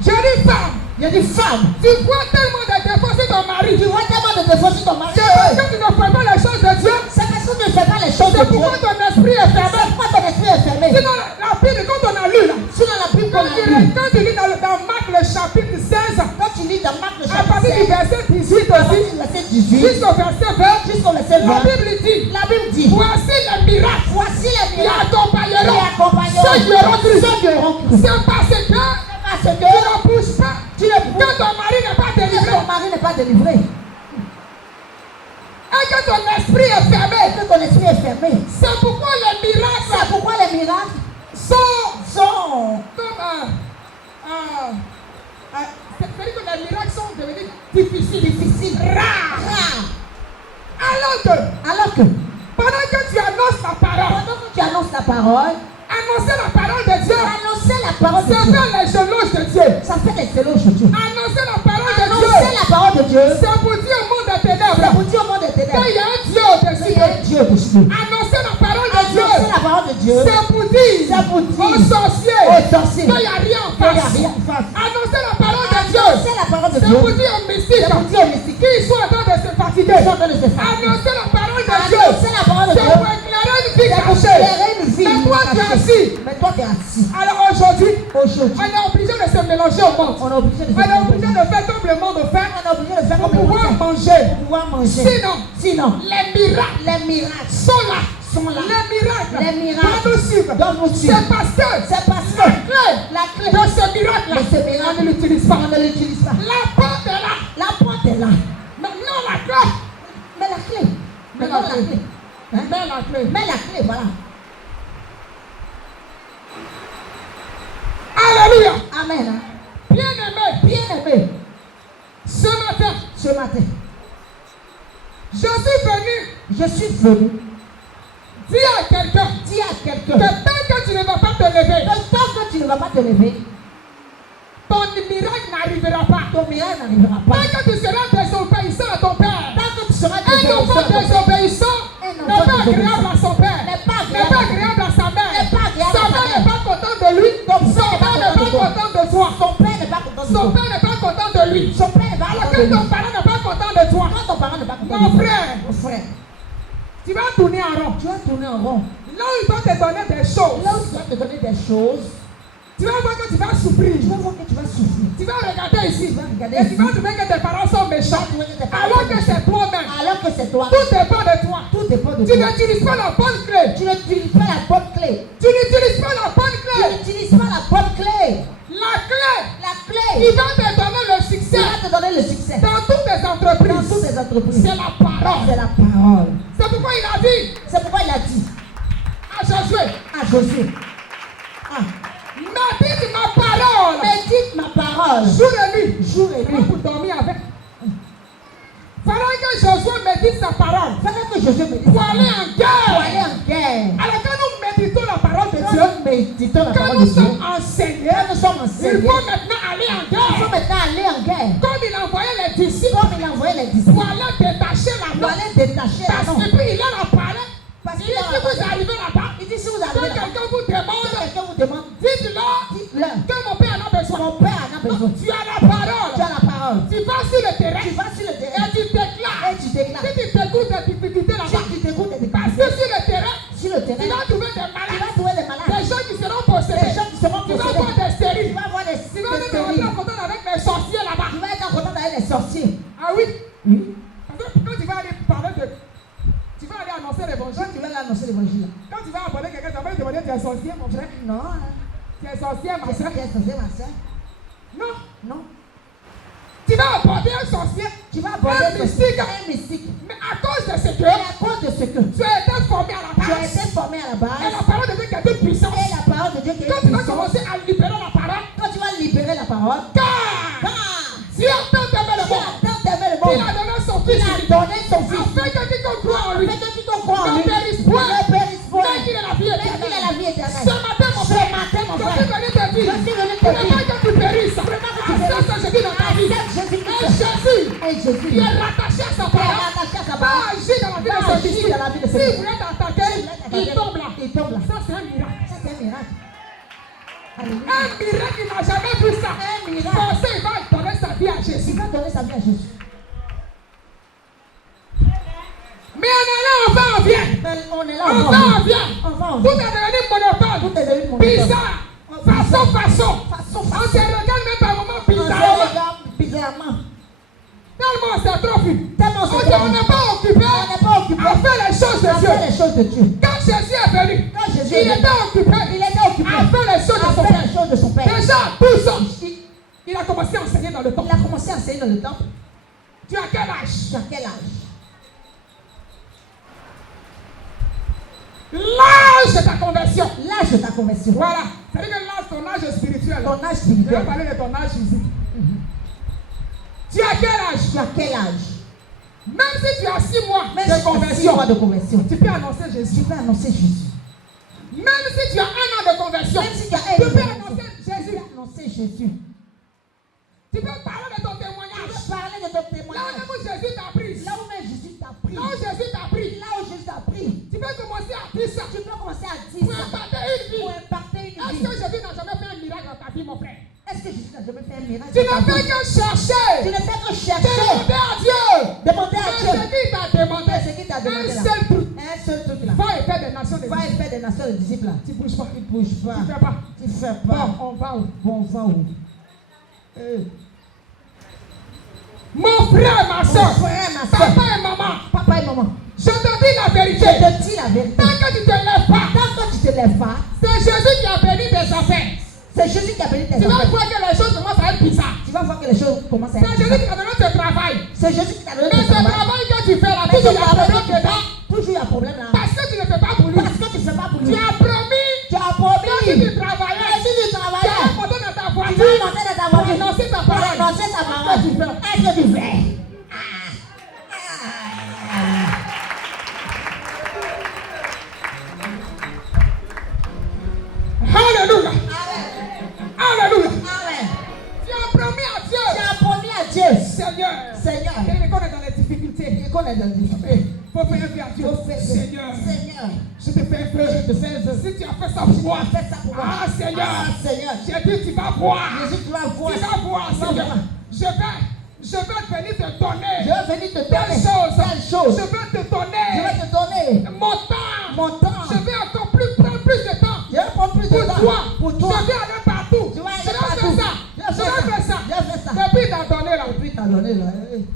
Je dis femme, Il y a des femmes. tu vois tellement de défauts sur ton mari. Tu vois tellement de défauts sur ton mari. C'est parce que tu ne fais pas les choses de Dieu. C'est parce que tu ne fais pas les choses de C'est Dieu. pourquoi ton esprit est fermé. C'est pourquoi ton esprit est fermé. Sinon, la Bible, quand on a lu là, Sinon la Bible qu'on a lu, quand tu lis dans Marc le chapitre 16, quand tu lis dans Marc le à chapitre partir du 16, verset 18 à aussi, partir du verset 18 jusqu'au verset 20, jusqu'au verset la 20, Bible dit, la Bible dit, voici les miracles voici les qui miracles accompagneront qui accompagneront ceux qui auront cru. ceux qui auront cru. C'est parce que Parce tu que ne bouges pas. tu ne Quand peux ton mari n'est pas délivré ton mari n'est pas délivré et que ton esprit est et fermé, que ton esprit est fermé. c'est pourquoi les C'est miracles pourquoi les miracles sont sont comme c'est-à-dire que les miracles sont devenus difficiles, rares. Alors que pendant que tu annonces la parole, pendant que tu annonces la parole, annoncer la parole de Dieu, annoncer la parole de c'est Dieu, faire les éloges de Dieu. ça fait les éloges de Dieu. Annoncer la parole de Annoncer Dieu, la parole de Dieu, c'est pour dire au monde des c'est ténèbres pour dire au monde des qu'il ténèbres y a un Dieu au-dessus qu'il y a un d'eux. Dieu dessus. Annoncer la parole de Dieu, Annoncer la parole de Dieu, c'est pour dire c'est pour dire aux sorciers aux sorciers qu'il n'y a rien en qu'il n'y a face. rien en face. Annoncer la parole de Dieu, Annoncer la parole de c'est Dieu, pour dire aux mystiques c'est pour dire aux mystiques qu'ils sont en train de se fatiguer. qui sont en train de se faire. Annoncer la parole de Dieu, Annoncer la parole de c'est Dieu, pour éclairer une vie c'est pour cachée. éclairer une vie Mais toi, tu es cachée. assis. Mais toi, tu es assis. Alors aujourd'hui, Aujourd'hui, on est obligé de se mélanger au monde. on est obligé de On est obligé de faire comme le monde fait On est obligé de faire pour comme le pouvoir monde manger. pour pouvoir manger. Sinon, les miracles les miracles sont là. sont là. Les miracles Les miracles doivent nous suivre. doivent nous suivre. C'est parce que La clé de ce miracle-là, de ce miracle, on ne l'utilise pas. on ne l'utilise pas. La porte est là. La porte est là. Maintenant, la clé. Mais la clé. Maintenant, la clé. Hein? Mets la clé. Mais la clé, voilà. Alléluia. Amen. Hein? Bien-aimé, Bien-aimé, ce matin, ce matin, je suis venu je suis venu dire à quelqu'un dire à que quelqu'un tant que tu ne vas pas te lever, que tant que tu ne vas pas te lever, ton miracle n'arrivera pas. ton miracle n'arrivera pas. Tant que tu seras désobéissant à ton père, Tant que tu seras un enfant désobéissant Un n'est enfant pas agréable désobéissant à son père, n'est pas n'est pas agréable à sa mère. N'est pas agréable Sa à sa mère mère. n'est pas contente de lui, son père n'est pas content de toi, Son père n'est pas content de son toi. père n'est pas content de lui. Son père n'est pas Alors content que de ton lui. parent n'est pas content de toi, Quand ton parent n'est pas content Mon de toi, frère. mon frère, tu vas tourner en rond. tu vas tourner en rond. Là où il va te donner des choses, Là où tu vas te donner des choses, tu vas voir que tu vas souffrir. tu vas voir que tu vas souffrir. Tu vas regarder ici. Tu vas regarder Et tu ici. vas trouver que tes parents sont méchants. Tu vas trouver que tes parents Alors sont que méchants. c'est toi-même. Alors que c'est toi. Tout dépend de toi. Tout dépend de Tu toi. n'utilises pas la bonne clé. Tu n'utilises pas la bonne clé. Tu n'utilises pas la bonne Tu clé. n'utilises pas la bonne clé. La clé La clé qui va te donner le qui succès va te donner le succès dans toutes tes dans entreprises, toutes les entreprises. c'est la parole. C'est la parole. C'est pourquoi il a dit C'est pourquoi il a dit à Josué, à Josué, ah, parole. Jour et nuit. Jour et nuit. Pour dormir avec. Fallait que Josué médite sa parole. Fallait que Josué médite. Pour aller en guerre. Pour aller en guerre. Alors quand nous méditons la parole de Quand Dieu, nous méditons la quand parole nous de Dieu, sommes enseignés, quand nous sommes il enseignés, faut maintenant aller en il faut guerre. maintenant aller en guerre. Comme il envoyait les disciples Comme il a envoyé les disciples pour aller détacher la pour main. aller détacher la Parce main. que puis il leur a parlé. Parce Il qu'il dit leur a si vous parlé. arrivez là-bas, Il dit si vous que arrivez là, quelqu'un vous demande, quelqu'un vous demande, dites-leur dites-leur que mon père en a besoin. mon père en a besoin. Tu as la parole. Tu as la parole. Tu vas sur le terrain Tu vas sur le et terrain tu déclares. et tu déclares. Si tu t'écoutes des difficultés là-bas, Si tu t'écoutes des parce que difficultés sur le terrain, sur le tu terrain, vas trouver des tu vas malades, trouver les malades, des gens qui seront des possédés, gens qui seront tu vas possédés. voir des Tu stériles, vas voir des tu vas même rentrer en contact avec les sorciers là-bas. Tu vas être en contact avec les sorciers. Ah oui, Oui. parce que quand tu vas aller parler de, tu vas aller annoncer Quand l'évangile. tu vas l'annoncer l'évangile. Quand tu vas appeler quelqu'un, tu vas lui demander tu es sorcier mon frère, Non. tu es sorcier ma C'est ça soeur. qui est sorcier, ma soeur. Non, Non. tu vas aborder un sorcier, Tu vas aborder un mystique, un mystique. mais à cause de ce Et que à cause de ce que tu as été formé à la tu as base, été formé à la et base, la parole de Dieu qui a toute puissance. et la parole de Dieu qui est Quand tu vas puissante, commencer à libérer la parole, quand tu vas libérer la parole, car Dieu a tant aimé le Dieu monde, a tant aimé le il monde, a donné son il fils, a donné son fils, afin que quiconque croit en lui, afin que quiconque croit en lui ne périsse point, ne périsse point, mais qu'il ait la vie mais qu'il ait éternelle. la vie éternelle. Ce matin, mon Ce frère, matin, mon je frère, suis venu te dire, je suis venu te pour ne dire, pas que tu périsses, accepte Jésus dans ta vie. accepte Et Jésus-Christ. Jésus, Et Jésus qui est rattaché à sa qui est parole, rattaché à sa va parole, agir dans la vie de va ses agir disciples. dans la vie de ses S'il disciples. voulait t'attaquer, il tombe là. Il tombe là. Ça, c'est un miracle. Ça, c'est un miracle. Alléluia. Un miracle, il n'a jamais vu ça. Un miracle. Forcé, il va donner sa vie à Il Jésus. va donner sa vie à Jésus. Mais on est là, on vient. Mais on est là, On on va, va. on vient. On va, on Tout vient. est devenu monotone. Tout est devenu monotone. Bizarre. Façon. Façon. On se regarde même par moments On se bizarrement. regarde bizarrement. Tellement on s'est trop vu. Tellement On n'est pas occupé On n'est pas occupé à faire les choses à de Dieu. faire les choses de Dieu. Quand Jésus est venu, Quand Jésus il est venu, était occupé il était occupé à faire les choses de à son faire Père. les choses de son Père. Déjà, 12 ans, il a commencé à enseigner dans le temple. Il a commencé à enseigner dans le temple. Tu as quel âge? Tu as quel âge? L'âge de ta conversion. L'âge de ta conversion. Voilà. C'est-à-dire que l'âge, ton âge spirituel. Ton âge Je vais spirituel. parler de ton âge physique. Tu as quel âge? Tu as quel âge? Même si tu as 6 mois Même de si tu as 6 conversion, mois de conversion, tu peux annoncer Jésus. tu peux annoncer Jésus. Même si tu as 1 an de conversion, Même si tu as tu peux annoncer annoncer Jésus. Jésus. Annoncer Jésus. Tu peux parler de ton Tu témoignage. peux parler de ton Là témoignage. où Jésus t'a pris. Là où même Jésus t'a pris. Là où Jésus t'a pris. Là où Jésus t'a pris. Tu peux commencer à dire ça. Tu peux commencer à dire Pour ça. impacter une vie. Pour impacter une Est-ce vie. que Jésus n'a jamais fait un miracle dans ta vie, mon frère? Est-ce que Jésus n'a jamais fait un miracle? Tu dans n'as ta fait vie? que chercher. Tu ne fais que Demander chercher. à Dieu. Demander à Mais Dieu. ce qu'il t'a demandé, Ce qu'il t'a demandé un là. seul truc. Un seul truc là. Va et faire des nations des Va et faire des nations de disciples là. Tu bouges pas. Tu ne bouges pas. Tu fais pas. Tu ne fais Bon, pas. on va où? Bon, on va où? Mon frère, ma Mon soeur, frère, ma soeur, papa et maman, papa et maman, je te dis la je vérité. te dis la vérité. Tant que tu ne te lèves pas, Tant que tu ne te lèves pas, c'est Jésus qui a béni tes affaires. c'est Jésus qui a béni tes Tu vas affaires. voir que les choses commencent à être bizarres. Tu vas voir que les choses commencent à C'est être Jésus bizarres. qui t'a donné ce travail. C'est Jésus qui t'a donné Mais ton ce travail. travail que tu fais là, Mais toujours ce il y a travail problème que tu fais, dedans. toujours il y a problème là. Parce que tu ne fais pas pour lui. Parce que tu ne fais pas pour lui. Tu as promis Tu as que si promis. tu travaillais, Et si tu tu travaillais, as monté dans ta tu voiture vas monter dans ta pour voiture. annoncer ta Pour parole. annoncer ta parole. Qu'est-ce que tu fais? Est-ce que tu fais? Alléluia. Alléluia. Amen. Tu as promis à Tu Dieu. as promis à Dieu, Seigneur. Seigneur, Et qu'on est dans les difficultés. et qu'on est dans le Il faut faire un peu à Dieu. Faut faire- Seigneur. Seigneur, Je te fais un peu. je te fais un peu. Si tu as fait ça pour moi. Fais ça pour moi. Ah Seigneur. Ah, Seigneur. J'ai dit tu vas voir. Jésus, tu vas voir. Tu vas voir, Tu vas Seigneur. voir. Je vais venir te donner. Je vais venir te Telle donner chose. telle chose. Je vais te donner. Je vais te donner Mon temps. mon temps. Je vais encore prendre plus de temps. Je vais prendre plus de Pour temps. toi. Pour toi. Je vais aller partout. Tu vas aller Je vais partout. faire ça. Je vais Je vais faire ça. Je vais faire ça. Depuis t'as donné là. Depuis t'as donné là.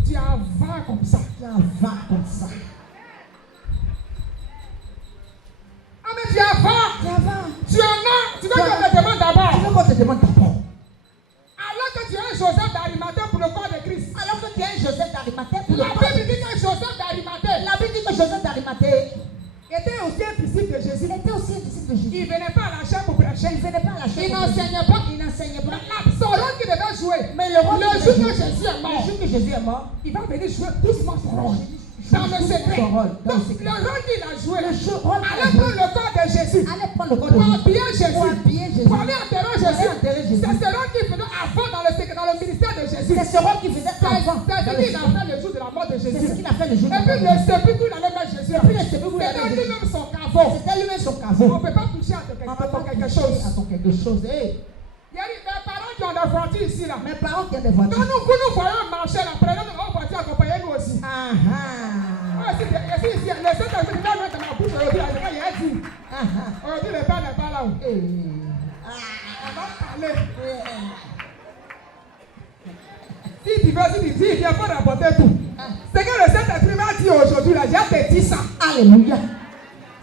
Tu avances comme ça. Tu avances comme ça. Ah mais tu avances. Tu avances. Tu en as. Tu veux qu'on te demande Tu d'abord. veux qu'on te demande d'abord. Alors que tu es un Joseph d'Arimathée pour le corps de Christ. Alors que tu es un Joseph d'Arimathée pour le La corps. Bible dit que Joseph d'Arimathée La Bible dit que Joseph d'Arimathée était aussi un disciple de Jésus. il était aussi un disciple de Jésus. Il ne venait pas à la chair pour prêcher. Il ne venait pas à la chair. Il n'enseignait pas. Il n'enseignait pas. Son rôle qui devait jouer. Mais le rôle Le qu'il jour devait que jouer, Jésus est le mort, jour que Jésus est mort, il va venir jouer doucement son rôle. Dans le secret. Son rôle, dans le Donc, secret. le rôle qu'il a joué, rôle qu'il a allez joué. prendre le corps de Jésus. Allez prendre le corps Pour de Jésus. habiller Jésus. Pour habiller Jésus. Pour aller enterrer Pour aller Jésus. enterrer Jésus. C'est ce rôle qu'il faisait avant dans le ministère de Jésus. C'est ce rôle qu'il faisait C'est avant. ce qu'il a fait le jour de la mort de C'est ce Jésus. qu'il a fait le jour de Et la puis mort. le sépulcre, il allait mettre Jésus. Et puis le sépulcre, il allait C'était mettre lui-même son caveau. C'était lui-même son On caveau. ne peut pas toucher à On peut ton pas quelque toucher chose. à ton quelque chose. Hey. Il y a des parents qui ont des voitures ici là. Mes parents qui ont des Quand voitures. nous voyons marcher là, prenez notre voiture, accompagnez-nous aussi. Ah ah. Si le Saint-Esprit va mettre dans ma bouche aujourd'hui, il y a dit. Aujourd'hui, le Père n'est pas là. On va parler. Si tu veux, il vient pas rapporter tout. C'est que le Saint-Esprit m'a dit aujourd'hui, là, j'ai te dit ça. Alléluia.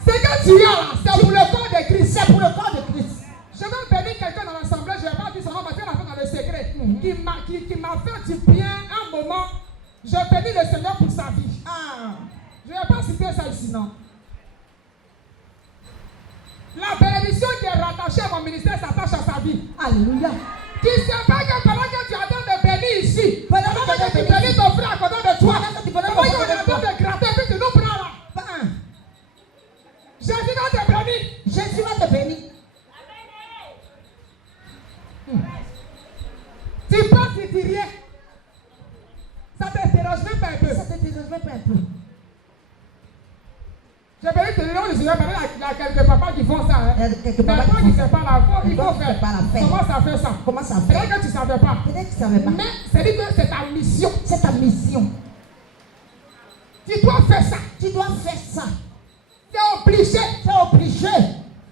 C'est que tu as là, c'est pour le corps de Christ. C'est pour le corps de Christ. Je vais bénir quelqu'un dans l'assemblée, je ne vais pas dire son nom parce qu'elle a fait dans le secret, qui m'a fait du bien un moment. Je bénis le Seigneur pour sa vie. Je ne vais pas citer ça ici, non. La bénédiction qui est rattachée à mon ministère s'attache à sa vie. Alléluia. Tu ne sais pas que pendant que tu attends de bénir ici, Pendant pendant que que tu bénis ton frère à côté de toi, Pendant que tu bénis pendant ton qu'on frère à est en côté de train de gratter, puis tu nous prends là. Jésus va te bénir. Jésus va te bénir. Tu passes, tu dis rien. Ça ne t'interroge même pas un peu. Ça te dérange même pas un peu. J'ai béni te dire, il y a quelques papas qui font ça. Hein. Il y a quelques Mais papas toi qui qui ne font sais pas la faire, il Toi faut qui faire. sais pas la faire. Comment ça fait ça? Comment ça C'est fait? vrai que tu ne savais pas. Peut-être que tu ne savais pas. Mais c'est dit que c'est ta mission. C'est ta mission. Tu dois faire ça. Tu dois faire ça. C'est obligé. C'est obligé.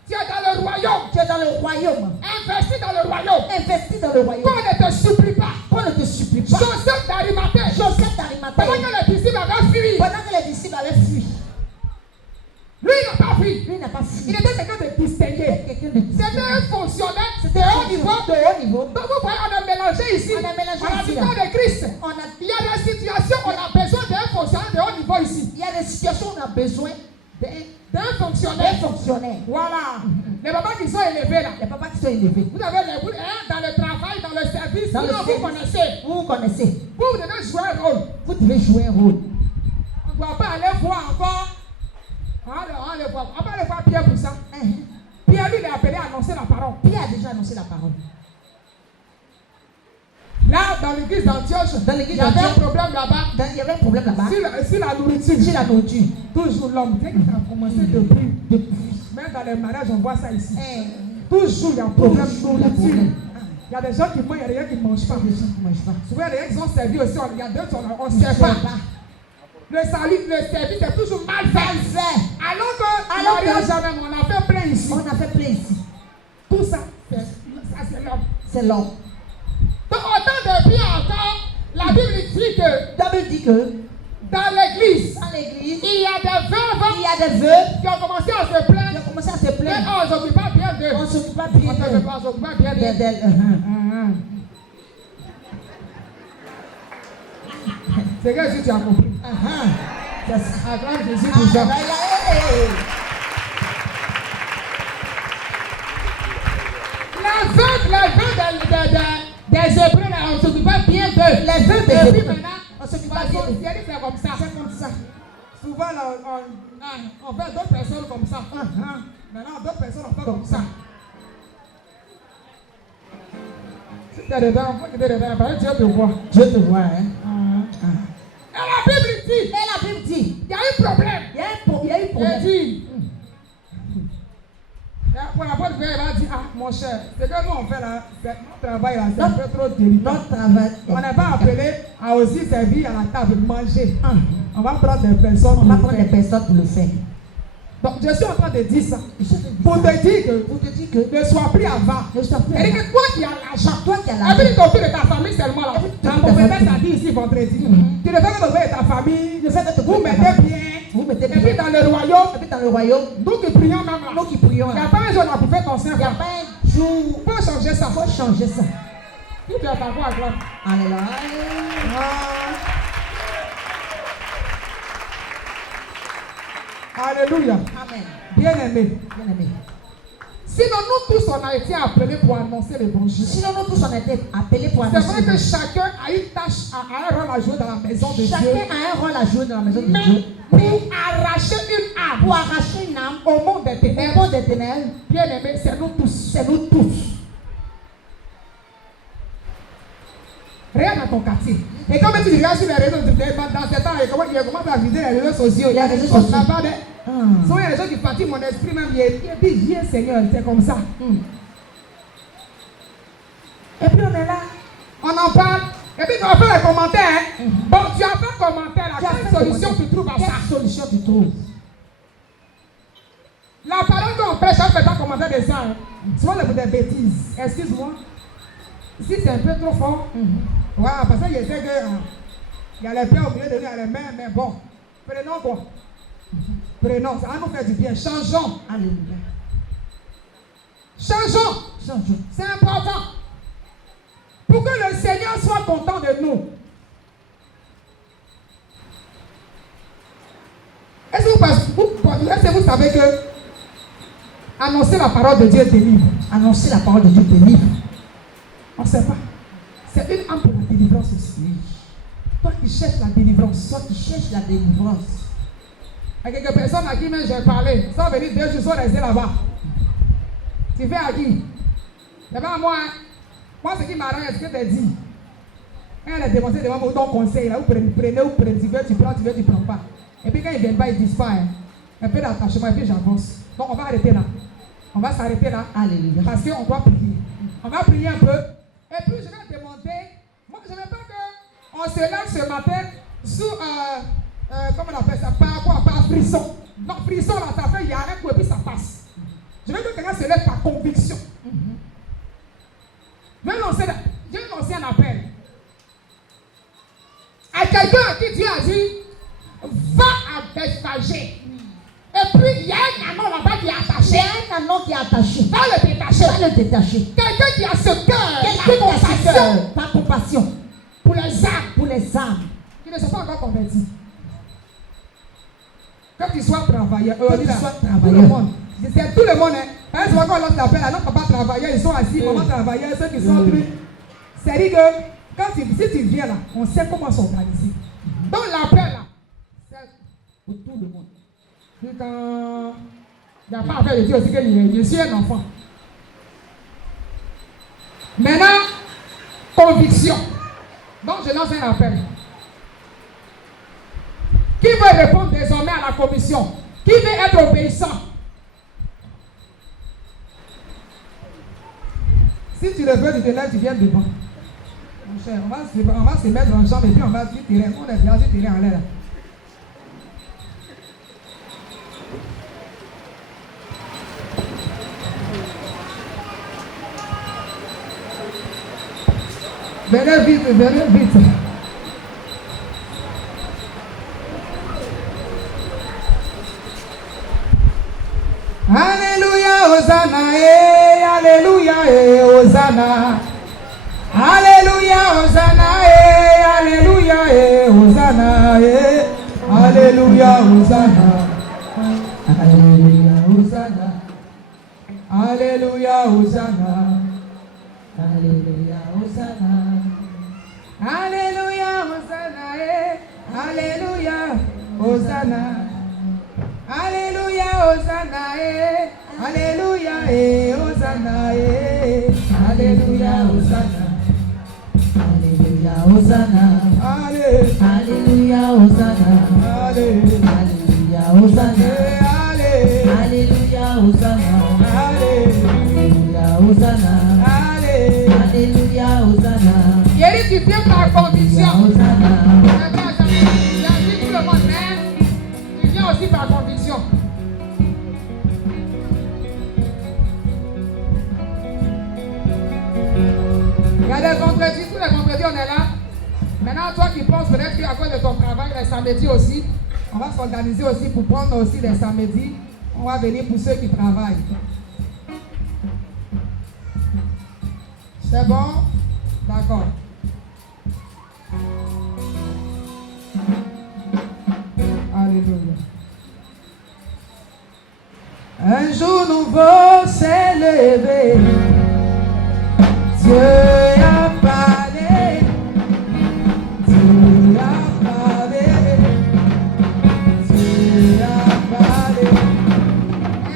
Tu es dans le royaume. Tu es dans le royaume. Investis dans le royaume. Investis dans le royaume. Qu'on ne te supplie pas. Qu'on ne te supplie pas. Joseph d'Arimathée. Joseph Pendant d'Arimathée. que les disciples avaient fui. Pendant que les disciples avaient fui. Lui, il n'a pas fui. Lui n'a pas fui. Il était quelqu'un de distingué. Quelqu'un de distingué. C'était un fonctionnaire C'était de un haut niveau. de haut niveau. Donc vous voyez, on a mélangé ici. On a mélangé On a ici, dit là. de Christ. Il Il y a des situations où on a besoin d'un fonctionnaire de haut niveau ici. y a des situations où on a besoin D'un fonctionnaire. d'un fonctionnaire. Voilà. Les papas qui sont élevés là. Les papas qui sont élevés. Vous avez dans le travail, dans le service, Dans le sinon vous service. connaissez. Vous connaissez. Vous devez jouer un rôle. Vous devez jouer un rôle. On ne doit pas aller voir encore. On va aller voir Pierre pour ça. Pierre, lui, il est appelé à annoncer la parole. Pierre a déjà annoncé la parole. Là, dans l'église d'Antioche, il y avait un d'Antioche, problème là-bas. il y avait un problème là-bas. Si la nourriture. Si la nourriture. Toujours l'homme. Dès que ça a commencé depuis. Même dans les mariages, on voit ça ici. Toujours, il y a un problème de nourriture. Il y a des gens qui mangent, il y a des gens qui ne mangent pas. Des gens qui ne mangent pas. Souvent, il y a des gens qui sont servis aussi. Il y a d'autres, on ne sait pas. Le service est toujours mal fait. Alors que le mariage, jamais, on a fait plein ici. On a fait plein ici. Tout ça, c'est l'homme. C'est l'homme. Donc, autant de bien encore, la Bible dit que La Bible dit que dans l'église, dans l'église, il y a des veuves il y a des veuves qui ont commencé à se qui plaindre. ont commencé à se Mais plaindre. on ne s'occupe pas bien d'eux. On ne s'occupe pas On bien ne d'elles. s'occupe pas bien d'eux. D'elles. C'est que si tu as compris. C'est ça. Acclame Jésus pour ça. La veuve des Hébreux, là, on ne s'occupe pas bien d'eux. Les veuves des Et puis Hébreux. maintenant, On ne s'occupe pas parce bien qu'on d'eux. c'est comme ça. C'est comme ça. Souvent, là, on fait d'autres personnes comme ça. Maintenant, d'autres personnes on fait comme ça. Si tu es dedans, il faut que tu es dedans. Parce que Dieu te voit. Dieu te voit, hein. Et la Bible dit, Et la Bible dit, il y a un problème. il y a eu Il problème. dit, pour la bonne veille, il va dire, ah, mon cher, ce que nous on fait là, notre travail là, c'est un peu trop délicat. Notre travail. On n'est pas appelé à aussi servir à la table, manger. On va prendre des personnes. On va prendre des personnes pour le faire. Donc, je suis en train de dire ça. Je te dis Pour ça. te dire que Pour te dire que ne sois plus avant. ne sois plus C'est-à-dire avant. que toi qui as l'argent, Toi qui as et l'argent. puis tu t'occupes de ta famille seulement là. Et puis tu Dans t'occupes mon de ta bébé, ça dit ici vendredi. Tu ne fais que t'occuper de ta famille. Je fais que Vous t'occuper de ta mettez famille. bien. Vous mettez Et puis bien. dans le royaume, Et puis dans le royaume, nous qui prions même là. nous qui prions Il n'y a là, pas un jour là pour faire ton sein. il n'y a Il pas un jour. faut changer ça. Il faut changer ça. Si tu as ta voix, acclame. Alléluia. Alléluia. Amen. Bien-aimé, Bien aimé. Sinon, nous tous, on a été appelés pour annoncer l'évangile. Sinon, nous tous, on a été appelés pour C'est annoncer vrai que l'évangile. chacun a une tâche, a un rôle à jouer dans la maison de Dieu. Chacun a un rôle à jouer dans la maison de Mais Dieu. pour arracher une âme Pour arracher une âme au monde des au ténèbres, monde des ténèbres, bien aimé, c'est nous tous. c'est nous tous. Regarde dans ton quartier. Et comme tu regardes sur les réseaux, dans ces temps, il commence à viser les réseaux sociaux. Il y a des choses là-bas. Souvent, il y a des gens qui fatiguent mon esprit même. Il dit, viens Seigneur, c'est comme ça. Et puis on est là. On en parle. Et puis tu as fait les commentaires. Bon, tu as fait commentaire. Quelle solution tu trouves à ça? Quelle solution tu trouves? La parole qu'on prêche, on fait pas commentaire de ça. Souvent, c'est pour des bêtises. Excuse-moi. Si c'est un peu trop fort, voilà, parce que je sais que il y a les pieds au milieu de nous, il y a les mains, mais bon, prenons quoi? Prenons, ça va nous faire du bien. Changeons. Alléluia. Changeons. Changeons. C'est important. Pour que le Seigneur soit content de nous. Est-ce que vous savez que annoncer la parole de Dieu délivre? Annoncer la parole de Dieu délivre. On ne sait pas. C'est une âme pour la délivrance aussi. Toi qui cherches la délivrance. Toi qui cherches la délivrance. Il y a quelques personnes à qui même j'ai parlé. Sans venir 2 jours, ils sont restés là-bas. Tu fais à qui? C'est pas à moi. Hein? Moi, ce qui m'arrange, c'est ce que tu as dit. Elle a démontré devant moi ton conseil. Là, vous prenez, tu veux, tu prends, tu veux, tu prends pas. Et puis quand ils ne viennent pas, ils disent pas. Hein. Un peu d'attachement et puis j'avance. Donc on va arrêter là. On va s'arrêter là. Alléluia. Parce qu'on doit prier. On va prier un peu. Et puis je vais demander. Moi, je ne veux pas qu'on se lève ce matin sous, comment on appelle ça, par quoi? Par frisson. Non, frisson là, ça fait, il y a un coup et puis ça passe. Je veux que quelqu'un se lève par conviction. Je vais lancer un appel. À quelqu'un à qui Dieu a dit, va à Bethphagée. Et puis il y a un anon là-bas qui est attaché. Il y a un anon qui est attaché. Va le détacher. Va le détacher. Quelqu'un qui a ce cœur. Quelqu'un qui a ce cœur. Par compassion. Pour les âmes. Pour les âmes. Qui ne sont pas encore convertis. Que tu sois travailleur. Que tu sois travailleur. Tout le monde. C'est tout le monde. Hein. Par exemple, quand on lance l'appel, alors papa travailleur, ils sont assis, maman travailleur, ceux qui sont trucs. C'est-à-dire que si tu viens là, on sait comment s'organiser. Donc l'appel là, c'est pour tout le monde. Puis quand il n'y a pas affaire de dire aussi que je suis un enfant. Maintenant, conviction. Donc je lance un appel. Qui veut répondre désormais à la commission? Qui veut être obéissant? Si tu le veux, tu te lèves, tu viens devant. Mon cher, on va se mettre en jambe et puis on va dire terrain. On est bien sur terrain en l'air. Venez vite, venez vite. Alléluia, Hosanna, Alléluia, Hosanna. Alléluia, Hosanna, Alléluia, Hosanna, Alléluia, Hosanna. Alléluia, Hosanna. Alléluia, Hosanna. Alléluia, Hosanna. Alléluia, Hosanna, Alléluia, Hosanna. Alléluia, Hosanna, Alléluia, Hosanna, Alléluia, Hosanna. Alléluia, Hosanna. Alléluia, Hosanna. Alléluia, Hosanna. Alléluia, Hosanna. Alléluia, Hosanna. Alléluia, Hosanna. Guéris, tu viens par conviction. Hosanna. J'invite tout le monde, mais tu viens aussi par conviction. Il y a des vendredis, tous les vendredis on est là. Maintenant, toi qui penses peut-être qu'à cause de ton travail, les samedis aussi, on va s'organiser aussi pour prendre aussi les samedis. On va venir pour ceux qui travaillent. C'est bon? D'accord. Alléluia. Un jour nouveau s'est levé. Dieu a parlé. Dieu a parlé. Dieu a parlé.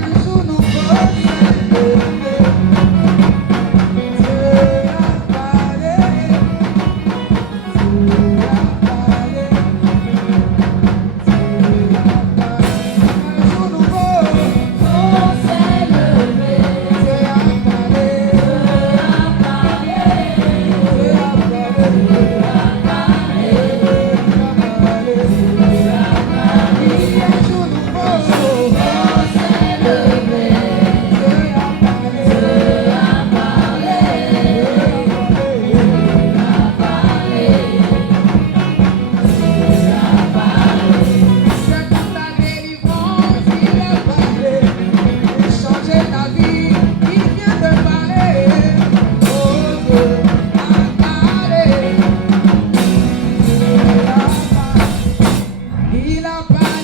Un jour nouveau s'est levé. Dieu a parlé. Dieu a parlé. Dieu a parlé. Un jour nouveau s'est levé. Dieu a parlé.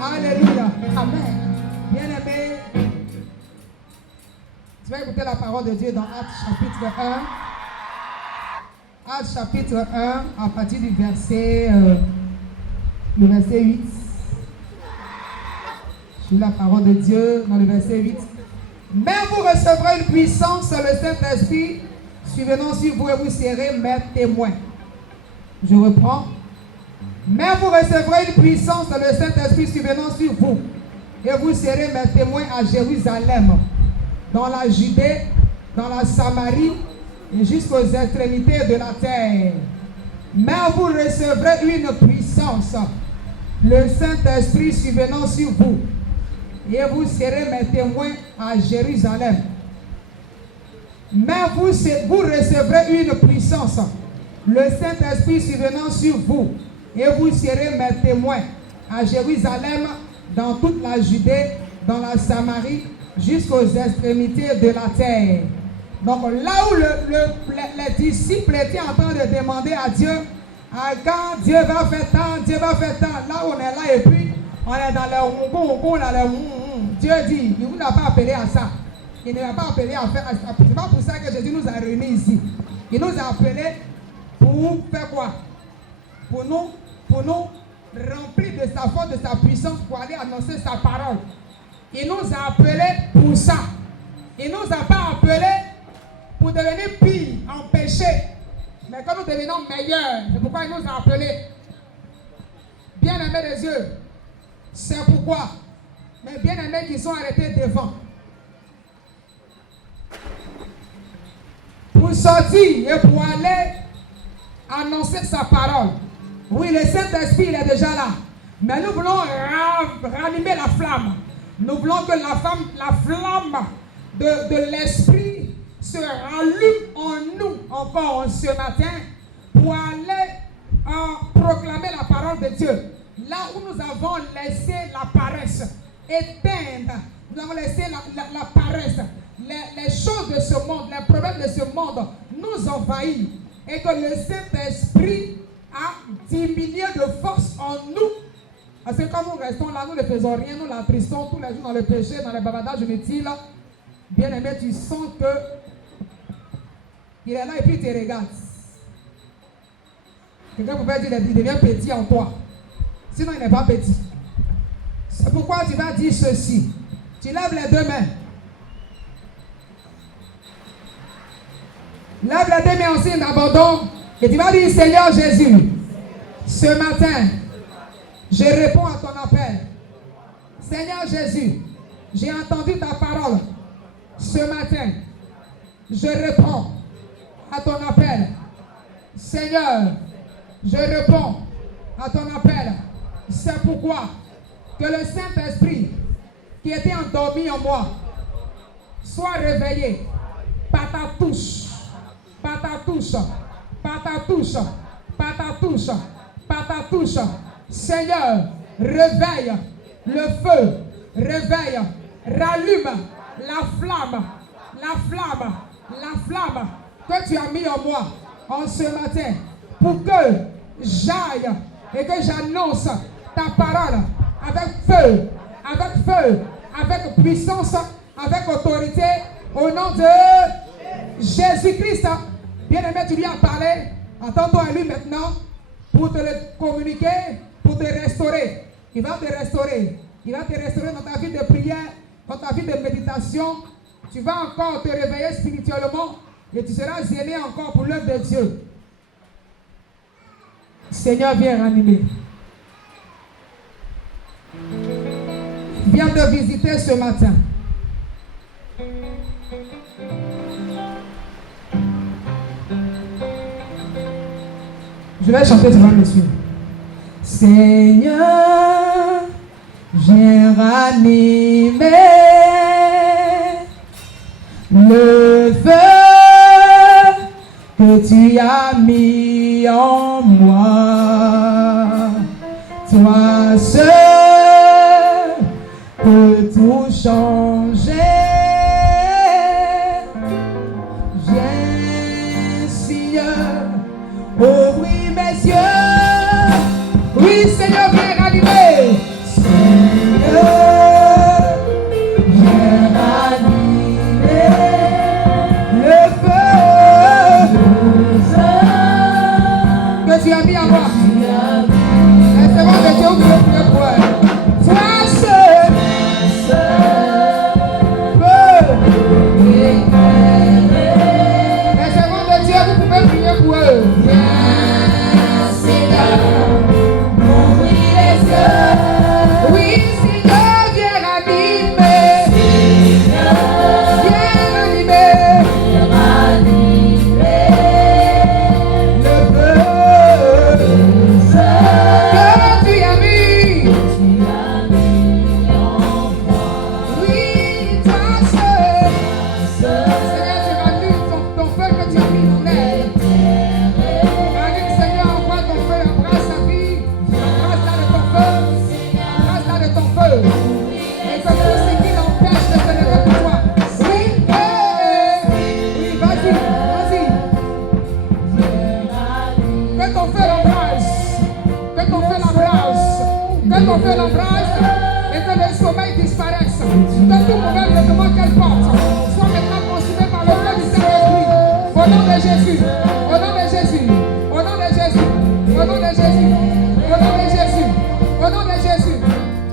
Alléluia. Amen. Bien-aimé, tu vas écouter la parole de Dieu dans Actes chapitre 1. Actes chapitre 1, à partir du verset 8. Je lis la parole de Dieu dans le verset 8. Mais vous recevrez une puissance, le Saint-Esprit, survenant sur vous et vous serez mes témoins. Je reprends. Mais vous recevrez une puissance, le Saint-Esprit survenant sur vous, et vous serez mes témoins à Jérusalem, dans la Judée, dans la Samarie, et jusqu'aux extrémités de la terre. Mais vous recevrez une puissance, le Saint-Esprit survenant sur vous, et vous serez mes témoins à Jérusalem. Mais vous recevrez une puissance, le Saint-Esprit survenant sur vous, et vous serez mes témoins à Jérusalem, dans toute la Judée, dans la Samarie, jusqu'aux extrémités de la terre. Donc là où les disciples étaient en train de demander à Dieu, quand Dieu va faire tant, Dieu va faire tant, là on est là et puis on est dans le Dieu dit, il ne vous a pas appelé à ça. Il ne va pas appelé à faire. C'est pas pour ça que Jésus nous a réunis ici. Il nous a appelés pour faire quoi? Pour nous remplir de sa force, de sa puissance, pour aller annoncer sa parole. Il nous a appelés pour ça. Il ne nous a pas appelés pour devenir pire en péché. Mais quand nous devenons meilleurs, c'est pourquoi il nous a appelés. Bien-aimés des yeux, c'est pourquoi. Mais bien-aimés qui sont arrêtés devant. Pour sortir et pour aller annoncer sa parole. Oui, le Saint-Esprit, il est déjà là. Mais nous voulons ranimer la flamme. Nous voulons que la flamme de l'Esprit se rallume en nous encore ce matin pour aller proclamer la parole de Dieu. Là où nous avons laissé la paresse éteindre, nous avons laissé la paresse, les choses de ce monde, les problèmes de ce monde nous envahissent et que le Saint-Esprit a diminué de force en nous. Parce que quand nous restons là, nous ne faisons rien, nous l'attristons tous les jours dans le péché, dans les bavardages inutiles. Bien aimé, tu sens que il est là et puis il te regarde. Quelqu'un pouvait dire qu'il devient petit en toi. Sinon, il n'est pas petit. C'est pourquoi tu vas dire ceci. Tu lèves les deux mains. Lève les deux mains en signe d'abandon et tu vas dire, Seigneur Jésus, ce matin, je réponds à ton appel. Seigneur Jésus, j'ai entendu ta parole. Ce matin, je réponds à ton appel. Seigneur, je réponds à ton appel. C'est pourquoi que le Saint-Esprit qui était endormi en moi soit réveillé par ta touche, par ta touche, par ta touche, par ta touche, par ta touche. Seigneur, réveille le feu, réveille, rallume la flamme, la flamme, la flamme que tu as mis en moi en ce matin pour que j'aille et que j'annonce ta parole avec feu, avec puissance, avec autorité au nom de Jésus-Christ. Bien-aimé, tu lui as parlé. Attends-toi à lui maintenant pour te le communiquer, pour te restaurer. Il va te restaurer. Il va te restaurer dans ta vie de prière, dans ta vie de méditation. Tu vas encore te réveiller spirituellement et tu seras zélé encore pour l'œuvre de Dieu. Seigneur, viens ranimer. Viens te visiter ce matin. Je vais chanter, tu vas me suivre. Seigneur, viens ranimer le feu que tu as mis en moi. Toi seul peux tout changer. Viens, Seigneur, ouvrir mes yeux. Oui, Seigneur, viens ranimer. Seigneur, viens ranimer le feu que tu as mis en moi. C'est bon que Dieu ouvre le feu pour elle. Toi seul peux éclairer. Les servants de Dieu, vous pouvez prier pour eux. Oui, Seigneur, viens ranimer. Viens ranimer le feu que tu as mis en moi. Oui, toi seul. Seigneur, tu rallumes ton feu que tu as mis en elle. Rallume, Seigneur, envoie ton feu, embrasse sa vie. Embrasse-la de ton feu. Embrasse-la de ton feu. Et que tout ce qui l'empêche de se lever pour toi. Oui, oui, vas-y. Que ton feu l'embrasse. Que ton feu l'embrasse. Que ton feu l'embrasse. Et que le sommeil disparaisse. Que tout mauvais vêtement qu'elle porte soit maintenant consumé par le feu du Saint-Esprit. Au nom de Jésus. Au nom de Jésus. Au nom de Jésus. Au nom de Jésus. Au nom de Jésus. Au nom de Jésus.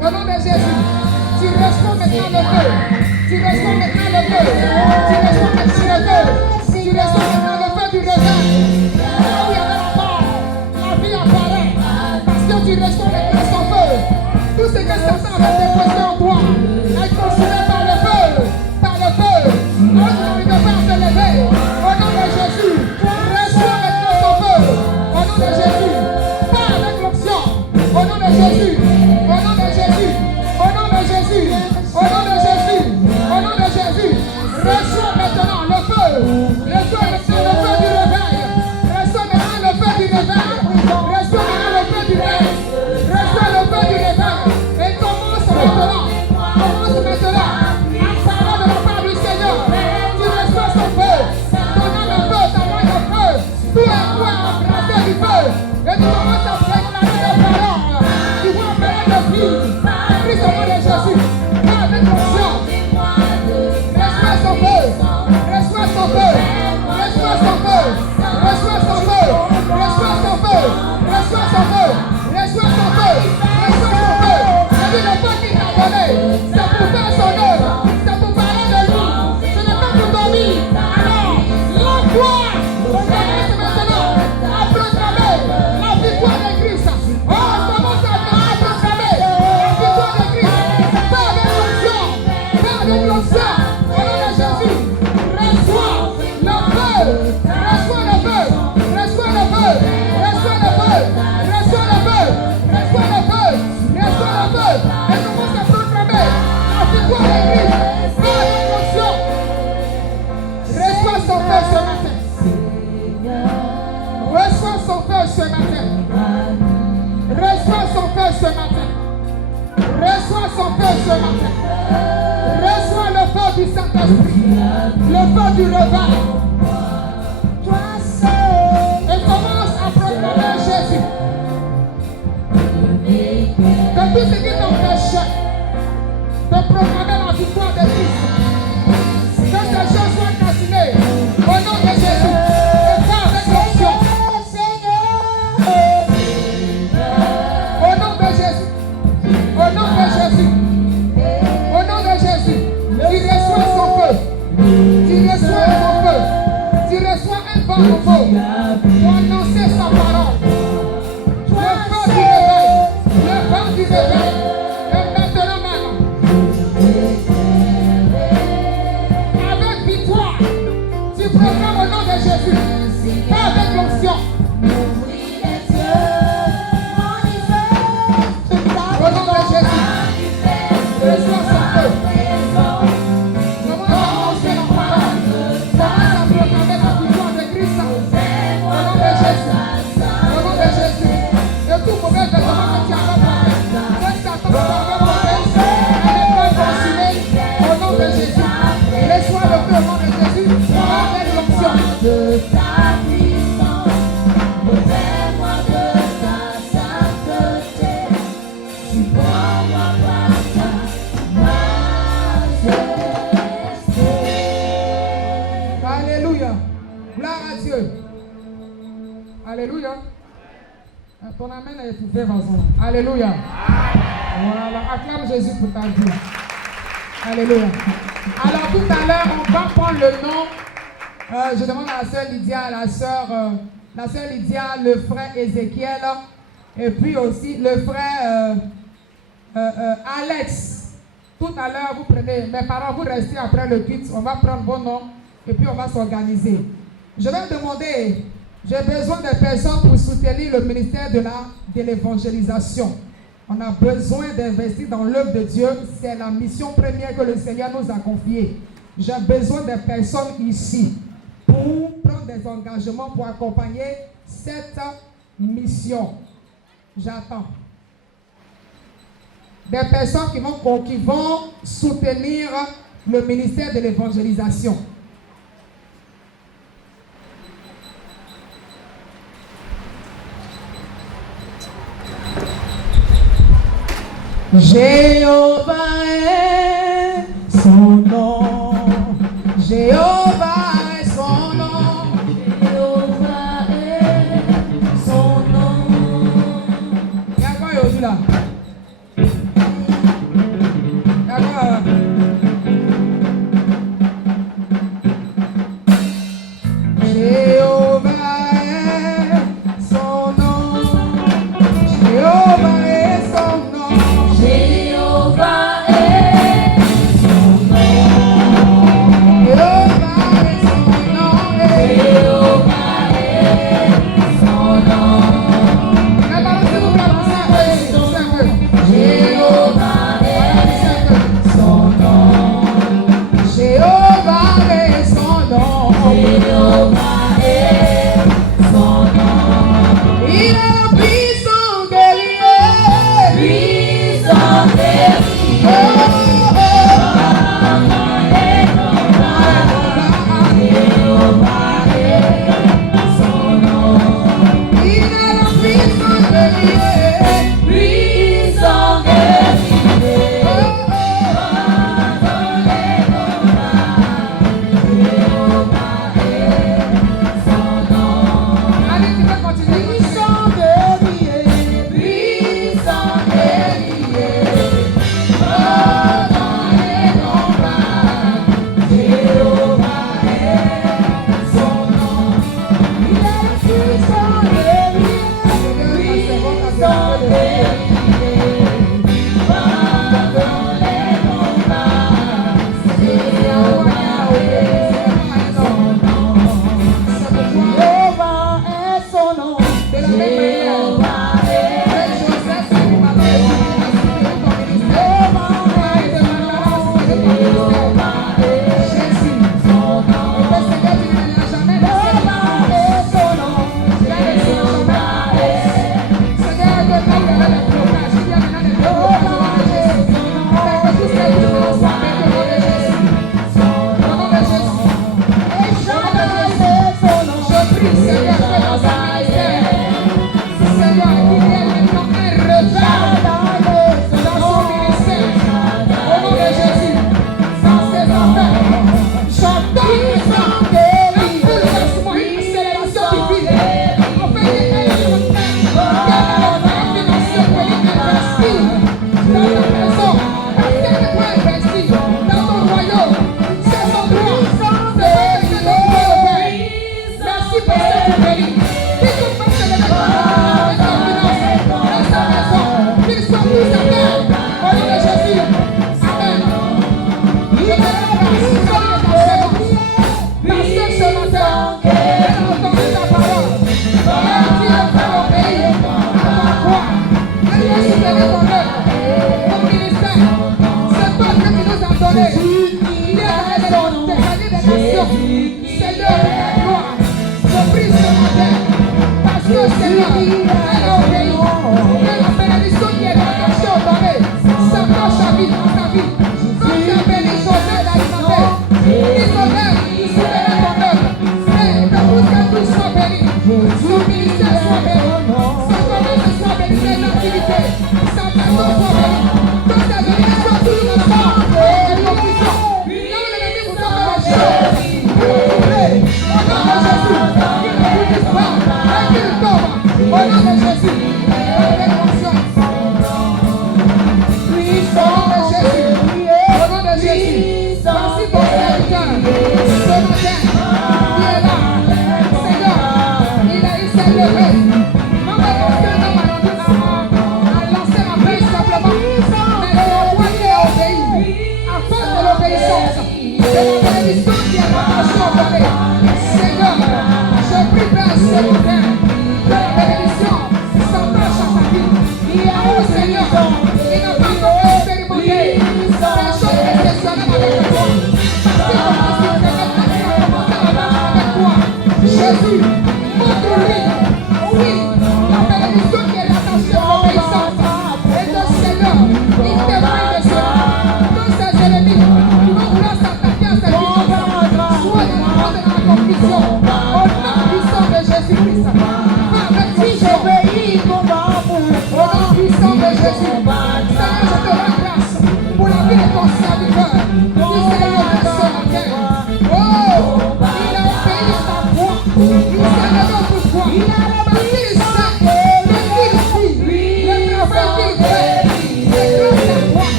Au nom de Jésus. Tu reçois maintenant le feu. Tu reçois maintenant le feu. Tu reçois maintenant le feu. Tu reçois maintenant le feu du réveil. Là où il y avait la mort, la vie apparaît. Parce que tu reçois maintenant son feu. Tout ce que Satan avait déposé en toi est consumé par le feu. Par le feu. Quand tu n'arrives pas à te lever, au nom de Jésus, reçois maintenant son feu. Au nom de Jésus. Pas avec l'option. Au nom de Jésus. Au nom de Jésus. Au nom de Jésus. Au nom de Jésus. Au nom de Jésus. Reçois maintenant le feu. Reçois maintenant le feu du réveil. Reçois maintenant le feu du réveil. Reçois maintenant le feu du réveil. Reçois le feu du réveil. Et commence maintenant. Commence maintenant. En parlant de la part du Seigneur. Tu reçois son feu. Donnant le feu, ta main de feu. Tout est quoi embrasser du feu. Et tu commences à proclamer la parole. Tu vois parler de vie. Prie au nom de Jésus. Pas avec l'onction. Reçois son feu. Reçois son feu. Reçois son feu. Reçois son feu. Reçois son feu. Reçois son feu. Reçois son feu. Reçois son feu. C'est lui le feu qui t'a donné. C'est pour faire son œuvre. C'est pour parler de lui. Ce n'est pas pour dormir. Alors, l'envoie. du réveil. Et commence à proclamer Jésus. Que tout ce qui t'empêchait de proclamer la victoire de Christ, que ces choses soient cassinés au nom de Jésus. Et pas avec l'onction. Au nom de Jésus. Au nom de Jésus. Au nom de Jésus. Tu reçois son feu. Tu reçois son feu. Tu reçois un vent nouveau pour annoncer sa parole. Le vent du réveil. Le vent du réveil. Et maintenant même. Avec victoire. Tu proclames au nom de Jésus. Pas avec l'onction. Au nom de Jésus. Reçois son feu. Commence à annoncer la parole. Commence à proclamer la victoire de Christ. Au nom de Jésus. Au nom de Jésus. De tout mauvais événement que tu as rencontré. Que Satan t'avait porté. Elle n'est pas consumée. Au nom de Jésus. Reçois le feu au nom de Jésus. Avec l'onction. Alléluia. Gloire à Dieu. Alléluia. Ton amen est ouvert, Vincent. Alléluia. Voilà. Acclame Jésus pour ta vie. Alléluia. Alors tout à l'heure, on va prendre le nom. Je demande à la sœur Lydia, la sœur Lydia, le frère Ézéchiel, et puis aussi le frère Alex. Tout à l'heure, vous prenez, mes parents, vous restez après le culte, on va prendre vos noms et puis on va s'organiser. Je vais demander, j'ai besoin de personnes pour soutenir le ministère de l'évangélisation. On a besoin d'investir dans l'œuvre de Dieu, c'est la mission première que le Seigneur nous a confiée. J'ai besoin de personnes ici pour prendre des engagements pour accompagner cette mission. J'attends. Des personnes qui vont soutenir le ministère de l'évangélisation. Jéhovah est son nom. Jéhovah est son nom. Jéhovah est son nom. Il y a quoi aujourd'hui là? Jéhovah est son nom. Jéhovah est son nom. Jéhovah est son nom. Jéhovah est son nom. Jéhovah est son nom. Jéhovah est son nom. Jéhovah est son nom. Jéhovah est son nom. Il a puissant guerrier. Puissant guerrier. Jéhovah est son nom. Il a puissant guerrier. Puissant guerrier. Allez, tu peux continuer. Puissant guerrier. Puissant guerrier. Dans les combats. Jéhovah est son nom. Il est puissant guerrier. Puissant guerrier. Seigneur,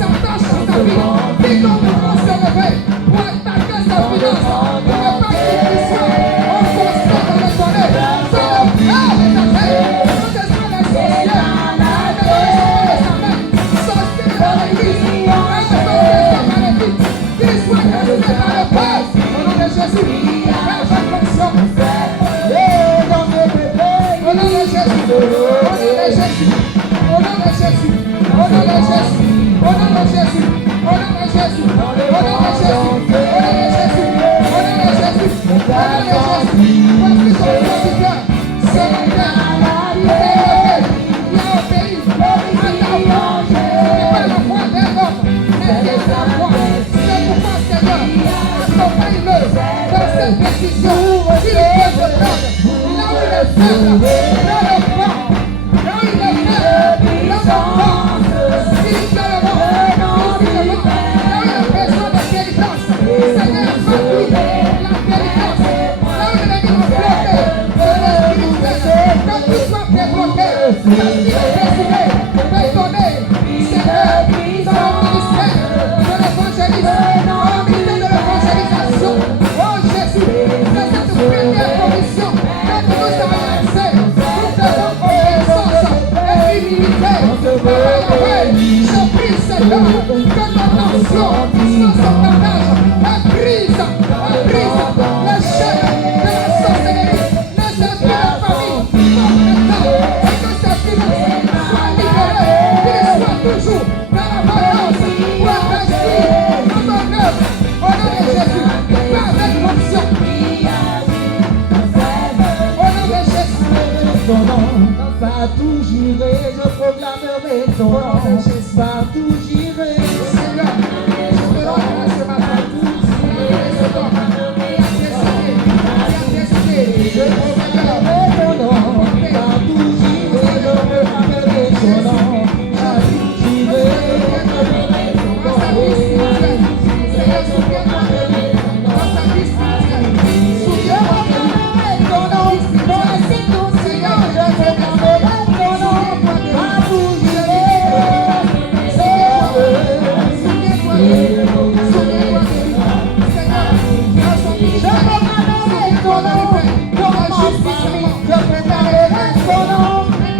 Satan faible, là le fort, là où il est faible, là le fort, spirituellement, là où il a besoin de délivrance, Seigneur, fais-lui la délivrance, là où il est bloqué, dans le spirituel, quand tu sois débloqué, quand tu es décidé, pardonné, Seigneur, dans le ministère de l'évangélisme, dans le ministère de l'évangélisation, oh Jésus, c'est cette première commission que tu nous as lancée, nous devons obéissance et humilité, je prie Seigneur, que notre nation soit son partage, et brise les chaînes de la sorcellerie, les esprits de famille, et que ces finances soient libérées, qu'ils soient toujours dans la balance pour investir dans ton œuvre. Au nom de Jésus, pas avec l'option. Au nom de Jésus. Partout j'irai, je proclamerai ton nom. Partout j'irai, Seigneur, je te rends grâce ce matin. je proclamerai ton nom. Partout j'irai, je proclamerai ton nom. Partout j'irai, je proclamerai ton nom. Seigneur, souviens-toi de nous. Dans ta vie spirituelle. Souviens-toi de nous. Ton nom, mon Seigneur, je proclamerai ton nom. Partout j'irai, Souviens-toi de nous. Souviens-toi de nous. Seigneur, dans son je proclamerai ton nom. Dans ma famille, je proclamerai ton nom.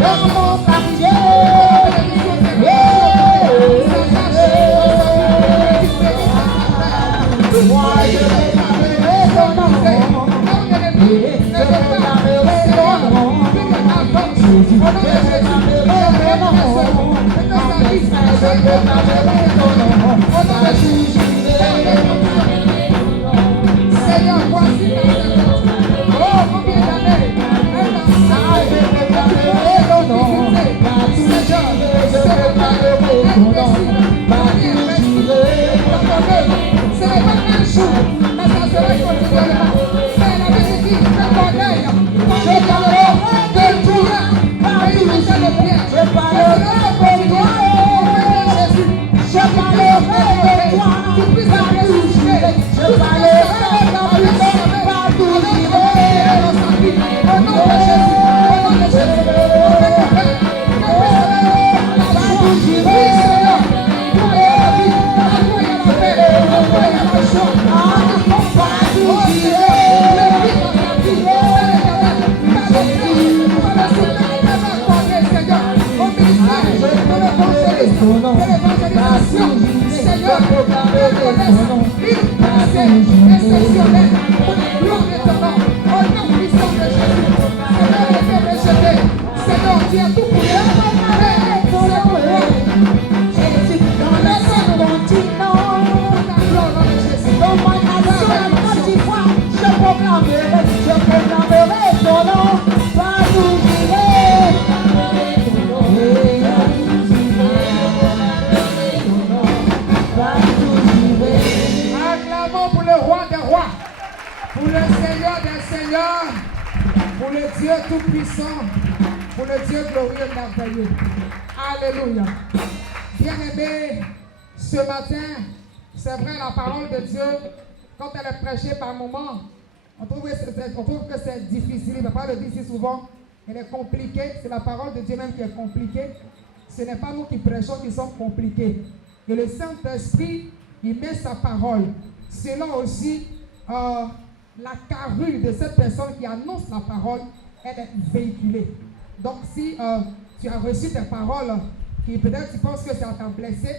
Dans mon quartier. Moi, je proclamerai ton nom. Je proclamerai ton nom. Jésus, je proclamerai ton nom. Je proclamerai ton nom. Partout j'irai. Seigneur, voici ta servante. Oh, combien d'années elle a Je proclamerai ton nom. Partout j'irai. Je proclamerai ton nom. Partout j'irai. ce n'est pas un jour, mais ça sera continuellement. C'est la Bible dit, je connais, je parlerai de tout, mais il nous a le piège. Je parlerai de toi. Jésus. Je parlerai de toi. Tu puisses aller toucher. Je parlerai de ta puissance partout où j'irai. Au nom de Jésus, au nom de Jésus, Partout j'irai. oui, Seigneur, toi et la vie, toi et la paix, toi et la joie. Partout j'irai. Seigneur, exceptionnel pour la gloire de ton nom, au nom puissant de Jésus. Seigneur, il était rejeté. Seigneur, tu as tout pour lui. C'est pour moi. Jésus, dans le sein de ton nom. Ta gloire, au nom de Jésus. Dans ma nation, la petite foi, je proclamerai ton nom. Partout où j'irai. Acclamons pour le roi des rois, pour le Seigneur des seigneurs, pour le Dieu tout-puissant, pour le Dieu glorieux et merveilleux. Alléluia. Bien-aimés, ce matin, c'est vrai, la parole de Dieu, quand elle est prêchée par moments, on trouve que c'est difficile. Il ne va pas le dire si souvent. Elle est compliquée. C'est la parole de Dieu même qui est compliquée. Ce n'est pas nous qui prêchons qui sont compliqués. Et le Saint-Esprit, il met sa parole. Selon aussi la carrure de cette personne qui annonce la parole, elle est véhiculée. Donc si tu as reçu des paroles qui peut-être tu penses que ça t'a blessé,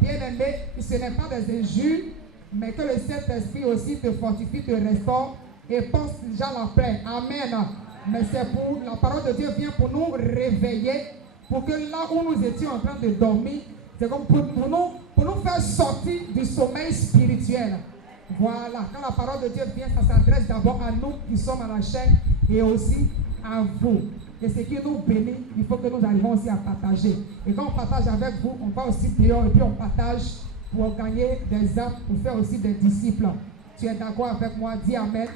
bien aimé, ce n'est pas des injures, mais que le Saint-Esprit aussi te fortifie, te restaure et pense déjà la paix. Amen. Mais c'est pour, la parole de Dieu vient pour nous réveiller, pour que là où nous étions en train de dormir, c'est comme pour nous faire sortir du sommeil spirituel. Voilà, quand la parole de Dieu vient, ça s'adresse d'abord à nous qui sommes à la chaîne et aussi à vous. Et ce qui nous bénit, il faut que nous arrivions aussi à partager. Et quand on partage avec vous, on va aussi dehors et puis on partage pour gagner des âmes, pour faire aussi des disciples. Tu es d'accord avec moi? Dis Amen.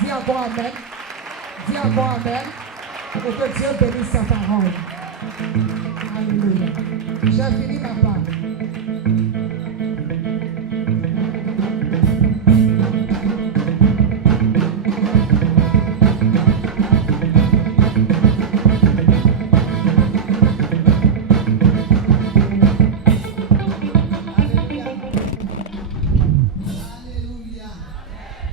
Dis encore Amen. Dis encore Amen. Et que Dieu bénisse sa parole. Alléluia. J'ai fini ma parole.